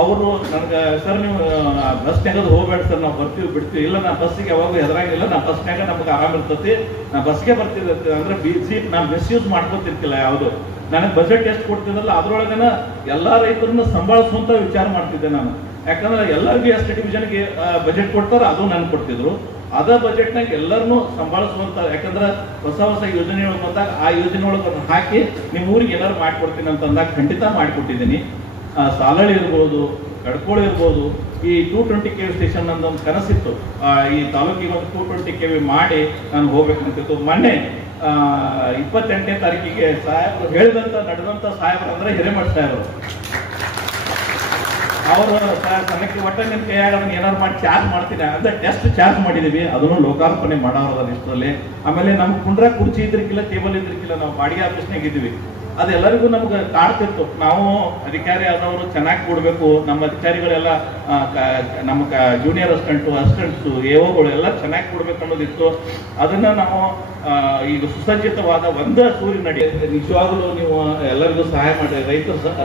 ಅವರು ನನಗೆ, ಸರ್ ನೀವು ಬಸ್ನಾಗ ಹೋಗ್ಬೇಡ ಸರ್, ನಾವು ಬರ್ತೀವಿ ಬಿಡ್ತೀವಿ. ಇಲ್ಲ, ನಾ ಬಸ್ಸಿಗೆ ಯಾವಾಗ ಎದುರಾಗಿಲ್ಲ. ನಾ ಬಸ್ನಾಗ ನಮ್ಗೆ ಆರಾಮ ಇರ್ತೈತಿ. ನಾ ಬಸ್ಗೆ ಬರ್ತಿರ್ತೀವಿ ಅಂದ್ರೆ ಸೀಟ್ ನಾ ಮಿಸ್ಯೂಸ್ ಮಾಡ್ಕೊತಿರ್ತಿಲ್ಲ. ಯಾವುದು ನನಗೆ ಬಜೆಟ್ ಎಷ್ಟು ಕೊಡ್ತಿದ್ರಲ್ಲ ಅದ್ರೊಳಗನ ಎಲ್ಲಾ ರೈತರನ್ನ ಸಂಭಾಳಿಸುವಂತ ವಿಚಾರ ಮಾಡ್ತಿದ್ದೆ ನಾನು. ಯಾಕಂದ್ರೆ ಎಲ್ಲರಿಗೂ ಎಷ್ಟು ಡಿವಿಷನ್ಗೆ ಬಜೆಟ್ ಕೊಡ್ತಾರ ಅದು ನನ್ಗೆ ಕೊಡ್ತಿದ್ರು. ಅದ ಬಜೆಟ್ನಾಗ ಎಲ್ಲರನ್ನೂ ಸಂಭಾಳಿಸುವಂತ, ಯಾಕಂದ್ರೆ ಹೊಸ ಯೋಜನೆಗಳು ಬಂದಾಗ ಆ ಯೋಜನೆ ಒಳಗೆ ಹಾಕಿ ನಿಮ್ಮ ಊರಿಗೆ ಏನಾದ್ರು ಮಾಡ್ಕೊಡ್ತೀನಿ ಅಂತ ಅಂದಾಗ ಖಂಡಿತ ಮಾಡಿಕೊಟ್ಟಿದ್ದೀನಿ. ಸಾಲಳಿ ಇರ್ಬೋದು, ಕಡ್ಕೋಳ ಇರ್ಬೋದು. ಈ 220 KV ಸ್ಟೇಷನ್ ನಂದೊಂದು ಕನಸಿತ್ತು. ಈ ತಾಲೂಕಿಗೆ ಒಂದು 220 KV ಮಾಡಿ ನಾನು ಹೋಗ್ಬೇಕಂತಿತ್ತು. ಮೊನ್ನೆ 28ನೇ ತಾರೀಕಿಗೆ ಸಾಹೇಬ್ರು ಹೇಳಿದಂತ ನಡೆದಂತ ಸಾಹೇಬ್ರು ಅಂದ್ರೆ ಹಿರೇಮಠ ಸಾಹೇಬ್ರು. ಅವರು ಸಣ್ಣಕ್ಕೆ ಒಟ್ಟ ನಿಮ್ ಕೈಯಾಗ ಏನಾದ್ರು ಮಾಡಿ ಚಾರ್ಜ್ ಮಾಡ್ತೀನಿ ಅಂದ್ರೆ ಟೆಸ್ಟ್ ಚಾರ್ಜ್ ಮಾಡಿದೀವಿ. ಅದನ್ನು ಲೋಕಾರ್ಪಣೆ ಮಾಡೋರದ ಇಷ್ಟರಲ್ಲಿ. ಆಮೇಲೆ ನಮ್ಗೆ ಕುಂಡ್ರ ಕುರ್ಚಿ ಇದ್ರಿಕಿಲ್ಲ, ಟೇಬಲ್ ಇದ್ರಿಕಿಲ್ಲ. ನಾವು ಬಾಡಿಗೆ ಆಫೀಸ್ನಾಗ ಇದ್ದೀವಿ. ಅದೆಲ್ಲರಿಗೂ ನಮ್ಗೆ ಕಾಡ್ತಿತ್ತು. ನಾವು ಅಧಿಕಾರಿ ಆದವರು ಚೆನ್ನಾಗಿ ಕೊಡ್ಬೇಕು, ನಮ್ಮ ಅಧಿಕಾರಿಗಳೆಲ್ಲ ನಮ್ಮ ಜೂನಿಯರ್ ಅಸಿಸ್ಟೆಂಟ್ಸು AOಗಳು ಎಲ್ಲ ಚೆನ್ನಾಗಿ ಕೊಡ್ಬೇಕು ಅನ್ನೋದಿತ್ತು. ಅದನ್ನ ನಾವು ಈಗ ಸುಸಜ್ಜಿತವಾದ ಒಂದ ಸೂರ್ಯ ನಡಿ ನಿಜವಾಗ್ಲೂ ನೀವು ಎಲ್ಲರಿಗೂ ಸಹಾಯ ಮಾಡಿ.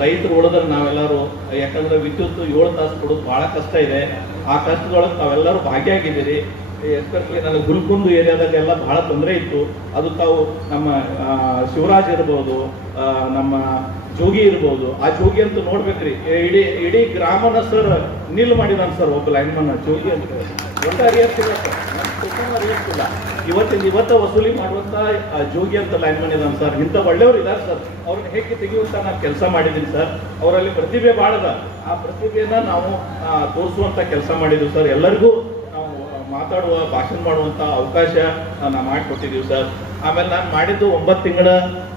ರೈತರು ಉಳಿದ್ರೆ ನಾವೆಲ್ಲರೂ, ಯಾಕಂದ್ರೆ ವಿದ್ಯುತ್ 7 ತಾಸು ಕೊಡೋದು ಬಹಳ ಕಷ್ಟ ಇದೆ. ಆ ಕಷ್ಟದೊಳಗೆ ತಾವೆಲ್ಲರೂ ಭಾಗಿಯಾಗಿದ್ದೀರಿ. ಎಸ್ಪೆಷಲಿ ನನಗೆ ಗುಲ್ಕುಂದು ಏರಿಯಾದಾಗ ಎಲ್ಲ ಬಹಳ ತೊಂದರೆ ಇತ್ತು. ಅದು ತಾವು ನಮ್ಮ ಶಿವರಾಜ್ ಇರ್ಬೋದು, ನಮ್ಮ ಜೋಗಿ ಇರ್ಬೋದು. ಆ ಜೋಗಿ ಅಂತ ನೋಡ್ಬೇಕ್ರಿ, ಇಡೀ ಗ್ರಾಮನ ಸರ್ ನಿಲ್ ಮಾಡಿದಾನ ಸರ್. ಒಬ್ಬ ಲೈನ್ಮನ್ ಜೋಗಿ ಅಂತ ಒಟ್ಟ ಅರಿಯಿಲ್ಲ ಸರ್, ಇವತ್ತ ವಸೂಲಿ ಮಾಡುವಂತ ಜೋಗಿ ಅಂತ ಲೈನ್ಮನ್ ಇದಾನ ಸರ್. ಇಂಥ ಒಳ್ಳೆಯವ್ರು ಇದಾರೆ ಸರ್. ಅವ್ರನ್ನ ಹೇಗೆ ತೆಗೆಯುವಂತ ನಾನು ಕೆಲಸ ಮಾಡಿದ್ದೀನಿ ಸರ್. ಅವರಲ್ಲಿ ಪ್ರತಿಭೆ ಬಹಳ ಅದ. ಆ ಪ್ರತಿಭೆಯನ್ನ ನಾವು ತೋರಿಸುವಂತ ಕೆಲಸ ಮಾಡಿದ್ವಿ ಸರ್. ಎಲ್ಲರಿಗೂ ನಾವು ಮಾತಾಡುವ, ಭಾಷಣ ಮಾಡುವಂತ ಅವಕಾಶ ನಾವು ಮಾಡಿಕೊಟ್ಟಿದ್ದೀವಿ ಸರ್. ಆಮೇಲೆ ನಾನು ಮಾಡಿದ್ದು 9 ತಿಂಗಳ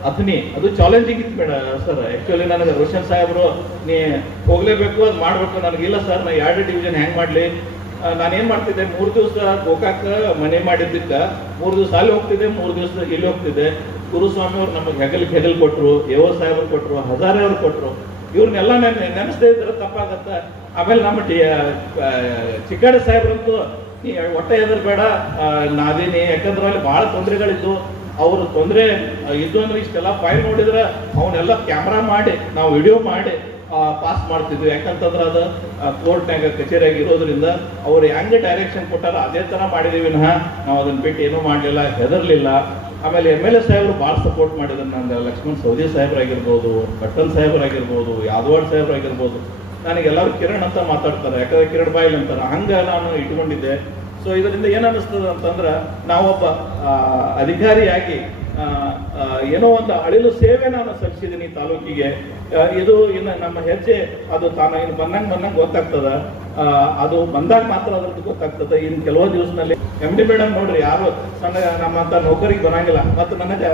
ಅಥಣಿ, ಅದು ಚಾಲೆಂಜಿಂಗ್ ಇತ್ತು ಬೇಡ ಸರ್. ಆಕ್ಚುಲಿ ನನಗೆ ರೋಷನ್ ಸಾಹೇಬರು ನೀ ಹೋಗ್ಲೇಬೇಕು, ಅದು ಮಾಡ್ಬೇಕು. ನನಗಿಲ್ಲ ಸರ್, ನಾ 2 ಡಿವಿಷನ್ ಹೆಂಗ್ ಮಾಡ್ಲಿ? ನಾನೇನ್ ಮಾಡ್ತಿದ್ದೆ, 3 ದಿವಸ ಗೋಕಾಕ ಮನೆ ಮಾಡಿದ್ದಕ್ಕ 3 ದಿವಸ ಅಲ್ಲಿ ಹೋಗ್ತಿದ್ದೆ, 3 ದಿವಸ ಇಲ್ಲಿ ಹೋಗ್ತಿದ್ದೆ. ಗುರುಸ್ವಾಮಿ ಅವ್ರು ನಮಗೆ ಹೆಗಲ್ ಕೊಟ್ರು, ಯೋ ಸಾಹೇಬ್ರು ಕೊಟ್ರು, ಹಜಾರೆ ಅವ್ರು ಕೊಟ್ರು. ಇವ್ರನ್ನೆಲ್ಲ ನೆನೆಸದೇ ಇದ್ರೆ ತಪ್ಪಾಗತ್ತ. ಆಮೇಲೆ ನಮ್ಮ ಚಿಕ್ಕಾಡಿ ಸಾಹೇಬ್ರಂತೂ ನೀ ಒಟ್ಟ ಎದುರು ಬೇಡ, ನಾದೀನಿ. ಯಾಕಂದ್ರೆ ಅಲ್ಲಿ ಬಹಳ ತೊಂದರೆಗಳಿದ್ದು, ಅವ್ರ ತೊಂದರೆ ಇದ್ದು ಅಂದ್ರೆ ಇಷ್ಟೆಲ್ಲ ಫೈಲ್ ನೋಡಿದ್ರೆ ಅವನ್ನೆಲ್ಲ ಕ್ಯಾಮ್ರಾ ಮಾಡಿ ನಾವು ವಿಡಿಯೋ ಮಾಡಿ ಪಾಸ್ ಮಾಡ್ತಿದ್ವಿ. ಯಾಕಂತಂದ್ರೆ ಅದು ಕೋರ್ಟ್ನಾಗ ಕಚೇರಿಯಾಗಿ ಇರೋದ್ರಿಂದ ಅವ್ರು ಹೆಂಗೆ ಡೈರೆಕ್ಷನ್ ಕೊಟ್ಟಾರ ಅದೇ ತರ ಮಾಡಿದೀವಿ ವಿನಃ ನಾವು ಅದನ್ನ ಬಿಟ್ಟು ಏನೂ ಮಾಡಲಿಲ್ಲ, ಹೆದರ್ಲಿಲ್ಲ. ಆಮೇಲೆ MLA ಸಾಹೇಬರು ಭಾಳ ಸಪೋರ್ಟ್ ಮಾಡಿದ್ರು ನಂಗೆ. ಲಕ್ಷ್ಮಣ್ ಸವದಿ ಸಾಹೇಬರಾಗಿರ್ಬೋದು, ಪಟ್ಟಣ್ ಸಾಹೇಬರಾಗಿರ್ಬೋದು, ಯಾದವಾಡ್ ಸಾಹೇಬರಾಗಿರ್ಬೋದು. ನನಗೆಲ್ಲರೂ ಕಿರಣ್ ಅಂತ ಮಾತಾಡ್ತಾರೆ, ಯಾಕಂದ್ರೆ ಕಿರಣ್ ಬಾಯಿಲ್ ಅಂತಾರೆ, ಹಂಗೆ ನಾನು ಇಟ್ಕೊಂಡಿದ್ದೆ. ಸೊ ಇದರಿಂದ ಏನಿಸ್ತದೆ ಅಂತಂದ್ರೆ ನಾವೊಬ್ಬ ಅಧಿಕಾರಿಯಾಗಿ ಏನೋ ಒಂದು ಅಳಿಲು ಸೇವೆ ನಾನು ಸಲ್ಲಿಸಿದ್ದೀನಿ ತಾಲೂಕಿಗೆ. ಇದು ಇನ್ನು ನಮ್ಮ ಹೆಜ್ಜೆ ಅದು ತಾನು ಇನ್ನು ಬಂದಂಗೆ ಗೊತ್ತಾಗ್ತದ. ಅದು ಬಂದಾಗ ಮಾತ್ರ ಅದ್ರದ್ದು ಗೊತ್ತಾಗ್ತದೆ. ಇನ್ನು ಕೆಲವು ದಿವಸದಲ್ಲಿ MD ಮೇಡಮ್ ನೋಡ್ರಿ, ಯಾರು ಸಣ್ಣ ನಮ್ಮಂತ ನೌಕರಿಗೆ ಬರಂಗಿಲ್ಲ. ಮತ್ತು ನನಗೆ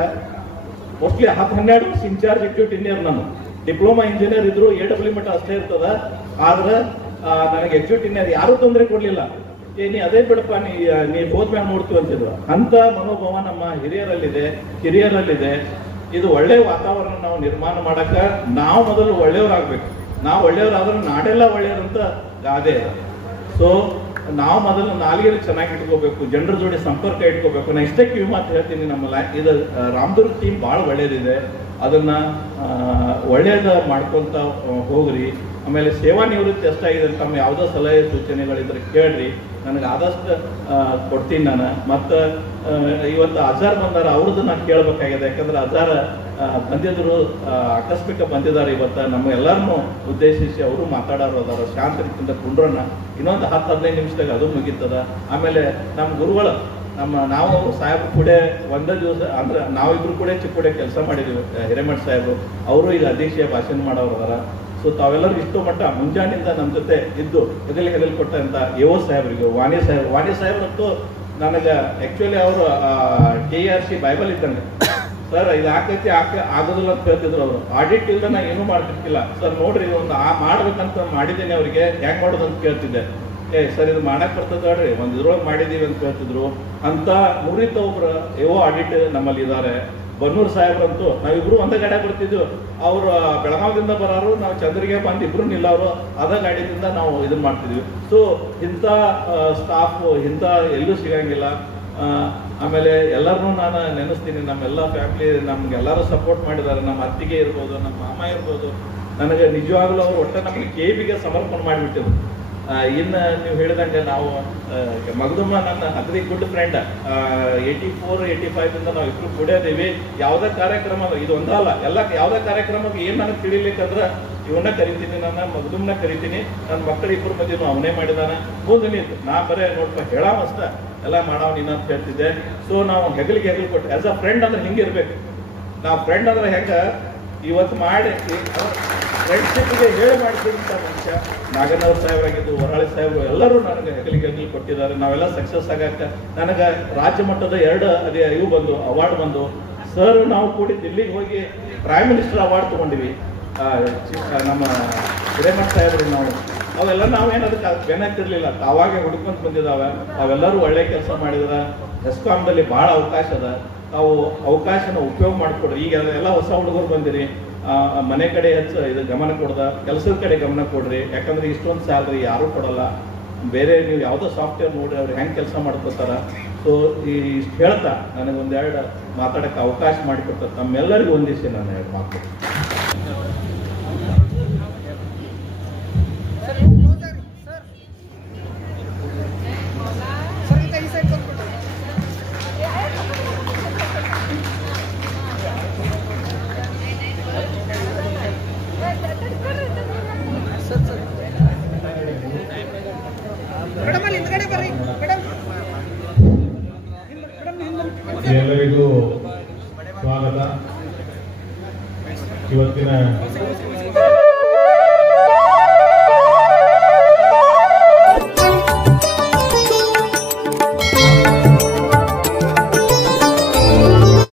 ಮೋಸ್ಟ್ಲಿ 10-12 ವರ್ಷ ಇನ್ಚಾರ್ಜ್ ಎಕ್ಸಿಕ್ಯೂಟಿವ್ ಇಂಜಿನಿಯರ್. ನಾನು ಡಿಪ್ಲೊಮಾ ಇಂಜಿನಿಯರ್ ಇದ್ರು AW ಮಟ್ಟ ಅಷ್ಟೇ ಇರ್ತದ. ಆದ್ರೆ ನನಗೆ ಎಕ್ಸಿಕ್ಯೂಟಿವ್ ಇಂಜಿನಿಯರ್ ಯಾರು ತೊಂದರೆ ಕೊಡ್ಲಿಲ್ಲ. ನೀ ಅದೇ ಬಿಡಪ್ಪ, ನೀ ಹೋದ್ಮೇಲೆ ನೋಡ್ತೀವಿ ಅಂತಿದ್ರು. ಅಂತ ಮನೋಭಾವ ನಮ್ಮ ಹಿರಿಯರಲ್ಲಿದೆ. ಇದು ಒಳ್ಳೆ ವಾತಾವರಣ ನಾವು ನಿರ್ಮಾಣ ಮಾಡಕ್ಕ ನಾವು ಮೊದಲು ಒಳ್ಳೆಯವರಾಗಬೇಕು. ನಾವು ಒಳ್ಳೆಯವರಾದ್ರೆ ನಾಡೆಲ್ಲ ಒಳ್ಳೆಯವರಂತ ಗಾದೆ. ಸೊ ನಾವು ಮೊದಲು ನಾಲಿಗೆಯಲ್ಲಿ ಚೆನ್ನಾಗಿ ಇಟ್ಕೋಬೇಕು, ಜನರ ಜೋಡಿ ಸಂಪರ್ಕ ಇಟ್ಕೋಬೇಕು. ನಾ ಇಷ್ಟೇ ಕಿವಿ ಮಾತು ಹೇಳ್ತೀನಿ, ನಮ್ಮ ಇದು ರಾಮದುರ್ಗ ಟೀಮ್ ಭಾಳ ಒಳ್ಳೇದಿದೆ. ಅದನ್ನ ಒಳ್ಳೇದ ಮಾಡ್ಕೊಂತ ಹೋಗ್ರಿ. ಆಮೇಲೆ ಸೇವಾ ನಿವೃತ್ತಿ ಎಷ್ಟಾಗಿದೆ ಅಂತ ತಮ್ಮ ಯಾವುದೋ ಸಲಹೆ ಸೂಚನೆಗಳಿದ್ರೆ ಕೇಳ್ರಿ, ನನಗೆ ಆದಷ್ಟು ಕೊಡ್ತೀನಿ ನಾನು. ಮತ್ತು ಇವತ್ತು ಅಜಾರ್ ಬಂದಾರ, ಅವ್ರದ್ದು ನಾನು ಕೇಳಬೇಕಾಗಿದೆ. ಯಾಕಂದ್ರೆ ಅಜಾರ್ ಬಂದಿದ್ರು, ಆಕಸ್ಮಿಕ ಬಂದಿದ್ದಾರೆ ಇವತ್ತು. ನಮ್ಮ ಎಲ್ಲರನ್ನೂ ಉದ್ದೇಶಿಸಿ ಅವರು ಮಾತಾಡೋರು ಅದಾರ. ಶಾಂತ ರೀತಿಯಿಂದ ಕುಂಡ್ರನ್ನ ಇನ್ನೊಂದು 10-15 ನಿಮಿಷದಾಗ ಅದು ಮುಗೀತದ. ಆಮೇಲೆ ನಮ್ಮ ಗುರುಗಳು ನಾವು ಸಾಹೇಬ್ರು ಕೂಡ ಒಂದೇ ದಿವಸ ಅಂದ್ರೆ ನಾವಿಬ್ರು ಕೂಡ ಚಿಕ್ಕೋಡೆ ಕೆಲಸ ಮಾಡಿದ್ದೀವಿ. ಹಿರೇಮಠ ಸಾಹೇಬರು ಅವರು ಈಗ ಅಧ್ಯಕ್ಷೀಯ ಭಾಷಣ ಮಾಡೋರು ಅದಾರ. ಸೊ ತಾವೆಲ್ಲರೂ ಇಷ್ಟು ಮಟ್ಟ ಮುಂಜಾನಿಂದ ನಮ್ಮ ಜೊತೆ ಇದ್ದು ಹೆಗಲ್ ಕೊಟ್ಟಂತ ಯೋ ಸಾಹೇಬ್ರಿಗೆ, ವಾಣಿ ಸಾಹೇಬ್ರಂತೂ ನನಗೆ ಆಕ್ಚುಲಿ ಅವರು TRC ಬೈಬಲ್ ಇದ್ದಂಗೆ. ಸರ್ ಇದು ಆಗ್ತೈತಿ ಆಗೋದಿಲ್ಲ ಅಂತ ಹೇಳ್ತಿದ್ರು ಅವರು. ಆಡಿಟ್ ಇಲ್ದ ನಾ ಏನೂ ಮಾಡ್ತಿರ್ತಿಲ್ಲ. ಸರ್ ನೋಡ್ರಿ ಒಂದು ಮಾಡ್ಬೇಕಂತ ಮಾಡಿದ್ದೇನೆ, ಅವ್ರಿಗೆ ಹೆಂಗ್ ಮಾಡೋದು ಅಂತ ಕೇಳ್ತಿದ್ದೆ. ಸರ್ ಇದು ಮಾಡಕ್ ಬರ್ತದ ನೋಡ್ರಿ, ಒಂದು ಇದ್ರೊಳಗೆ ಮಾಡಿದೀವಿ ಅಂತ ಹೇಳ್ತಿದ್ರು. ಅಂತ ನುರಿತ ಒಬ್ರು ಯೋ ಆಡಿಟ್ ನಮ್ಮಲ್ಲಿ ಇದ್ದಾರೆ. ಬನ್ನೂರು ಸಾಹೇಬ್ರಂತೂ ನಾವಿಬ್ರು ಒಂದೇ ಗಾಡಿ ಬರ್ತಿದ್ವಿ. ಅವ್ರು ಬೆಳಗಾವದಿಂದ ಬರೋರು, ನಾವು ಚಂದ್ರಿಗೆ ಬಂದು ಇಬ್ರು ನಿಲ್ಲವರು, ಅದ ಗಾಡಿಯಿಂದ ನಾವು ಇದನ್ನ ಮಾಡ್ತಿದ್ವಿ. ಸೊ ಇಂಥ ಸ್ಟಾಫ್ ಇಂಥ ಎಲ್ಲೂ ಸಿಗಂಗಿಲ್ಲ. ಆಮೇಲೆ ಎಲ್ಲರನ್ನೂ ನಾನು ನೆನೆಸ್ತೀನಿ. ನಮ್ಮೆಲ್ಲ ಫ್ಯಾಮಿಲಿ ನಮ್ಗೆಲ್ಲರೂ ಸಪೋರ್ಟ್ ಮಾಡಿದ್ದಾರೆ. ನಮ್ಮ ಅತ್ತಿಗೆ ಇರ್ಬೋದು, ನಮ್ಮ ಮಾಮ ಇರ್ಬೋದು. ನನಗೆ ನಿಜವಾಗ್ಲೂ ಅವ್ರು ಒಟ್ಟೆ ನಮಗೆ KBಗೆ ಸಮರ್ಪಣೆ ಮಾಡಿಬಿಟ್ಟಿದ್ರು. ಇನ್ನು ನೀವು ಹೇಳಿದಂಗೆ ನಾವು ಮಗದುಮ್ಮ ನನ್ನ ಅಗ್ರಿ ಗುಡ್ ಫ್ರೆಂಡ್. 84-85 ನಾವು ಇಬ್ರು ಕೂಡೇದೀವಿ. ಯಾವುದೇ ಕಾರ್ಯಕ್ರಮ ಇದು ಒಂದಲ್ಲ, ಎಲ್ಲ ಯಾವುದೇ ಕಾರ್ಯಕ್ರಮಕ್ಕೆ ಏನು ನನಗೆ ತಿಳಿಲಿಕ್ಕಂದ್ರೆ ಇವನ್ನ ಕರಿತೀನಿ, ನನ್ನ ಮಗದುಮ್ನ ಕರಿತೀನಿ. ನನ್ನ ಮಕ್ಕಳು ಇಬ್ಬರು ಮಧ್ಯೆ ಅವನೇ ಮಾಡಿದಾನ. ಮುಂದೆ ನಿಂತು ನಾ ಬರೇ ನೋಡ್ಪ ಹೇಳಾವಷ್ಟ ಎಲ್ಲ ಮಾಡಾವ ನೀನು ಅಂತ ಹೇಳ್ತಿದ್ದೆ. ಸೊ ನಾವು ಹೆಗಲಿಗೆ ಕೊಟ್ಟು ಆಸ್ ಅ ಫ್ರೆಂಡ್ ಅಂದ್ರೆ ಹಿಂಗಿರ್ಬೇಕು. ನಾವು ಫ್ರೆಂಡ್ ಅಂದ್ರೆ ಹೆಂಗೆ ಇವತ್ತು ಮಾಡಿ ಫ್ರೆಂಡ್ಶಿಪ್ಗೆ ಹೇಳಿ ಮಾಡಿದಂಥ ಮನುಷ್ಯ ನಾಗನವ್ರ ಸಾಹೇಬರಾಗಿದ್ದು, ವರಾಳಿ ಸಾಹೇಬರು ಎಲ್ಲರೂ ನನಗೆ ಹೆಗಲಿಗೆ ಕೊಟ್ಟಿದ್ದಾರೆ. ನಾವೆಲ್ಲ ಸಕ್ಸಸ್ ಆಗಕ್ಕೆ ನನಗೆ ರಾಜ್ಯ ಮಟ್ಟದ 2 ಇವು ಬಂದು ಅವಾರ್ಡ್ ಬಂದು. ಸರ್ ನಾವು ಕೂಡಿ ದಿಲ್ಲಿಗೆ ಹೋಗಿ ಪ್ರೈಮ್ ಮಿನಿಸ್ಟರ್ ಅವಾರ್ಡ್ ತೊಗೊಂಡಿವಿ ನಮ್ಮ ಹಿರೇಮಠ ಸಾಹೇಬ್ರು. ಅವೆಲ್ಲ ನಾವೇನು ಅದಕ್ಕೆ ಬೆನ್ನತ್ತಿರ್ಲಿಲ್ಲ, ಅವಾಗೆ ಹುಡ್ಕೊಂತ ಬಂದಿದ್ದಾವೆ. ಅವೆಲ್ಲರೂ ಒಳ್ಳೆ ಕೆಲಸ ಮಾಡಿದ್ರೆ. ಹೆಸ್ಕಾಮ್ದಲ್ಲಿ ಭಾಳ ಅವಕಾಶ ಅದ, ತಾವು ಅವಕಾಶನ ಉಪಯೋಗ ಮಾಡಿಕೊಡ್ರಿ. ಈಗ ಎಲ್ಲ ಹೊಸ ಹುಡುಗರು ಬಂದಿರಿ, ಮನೆ ಕಡೆ ಇದು ಗಮನ ಕೊಡ್ದ, ಕೆಲಸದ ಕಡೆ ಗಮನ ಕೊಡ್ರಿ. ಯಾಕಂದ್ರೆ ಇಷ್ಟೊಂದು ಸ್ಯಾಲ್ರಿ ಯಾರೂ ಕೊಡಲ್ಲ. ಬೇರೆ ನೀವು ಯಾವುದೋ ಸಾಫ್ಟ್ವೇರ್ ನೋಡಿ ಅವ್ರು ಹೆಂಗೆ ಕೆಲಸ ಮಾಡ್ಕೊತಾರ. ಸೊ ಇಷ್ಟು ಹೇಳ್ತಾ ನನಗೊಂದೆರಡು ಮಾತಾಡೋಕ್ಕೆ ಅವಕಾಶ ಮಾಡಿಕೊಡ್ತಾರೆ. ತಮ್ಮೆಲ್ಲರಿಗೂ ಒಂದಿಸಿ ನಾನು 2 ಮಾತು. ಎಲ್ಲರಿಗೂ ಸ್ವಾಗತ. ಇವತ್ತಿನ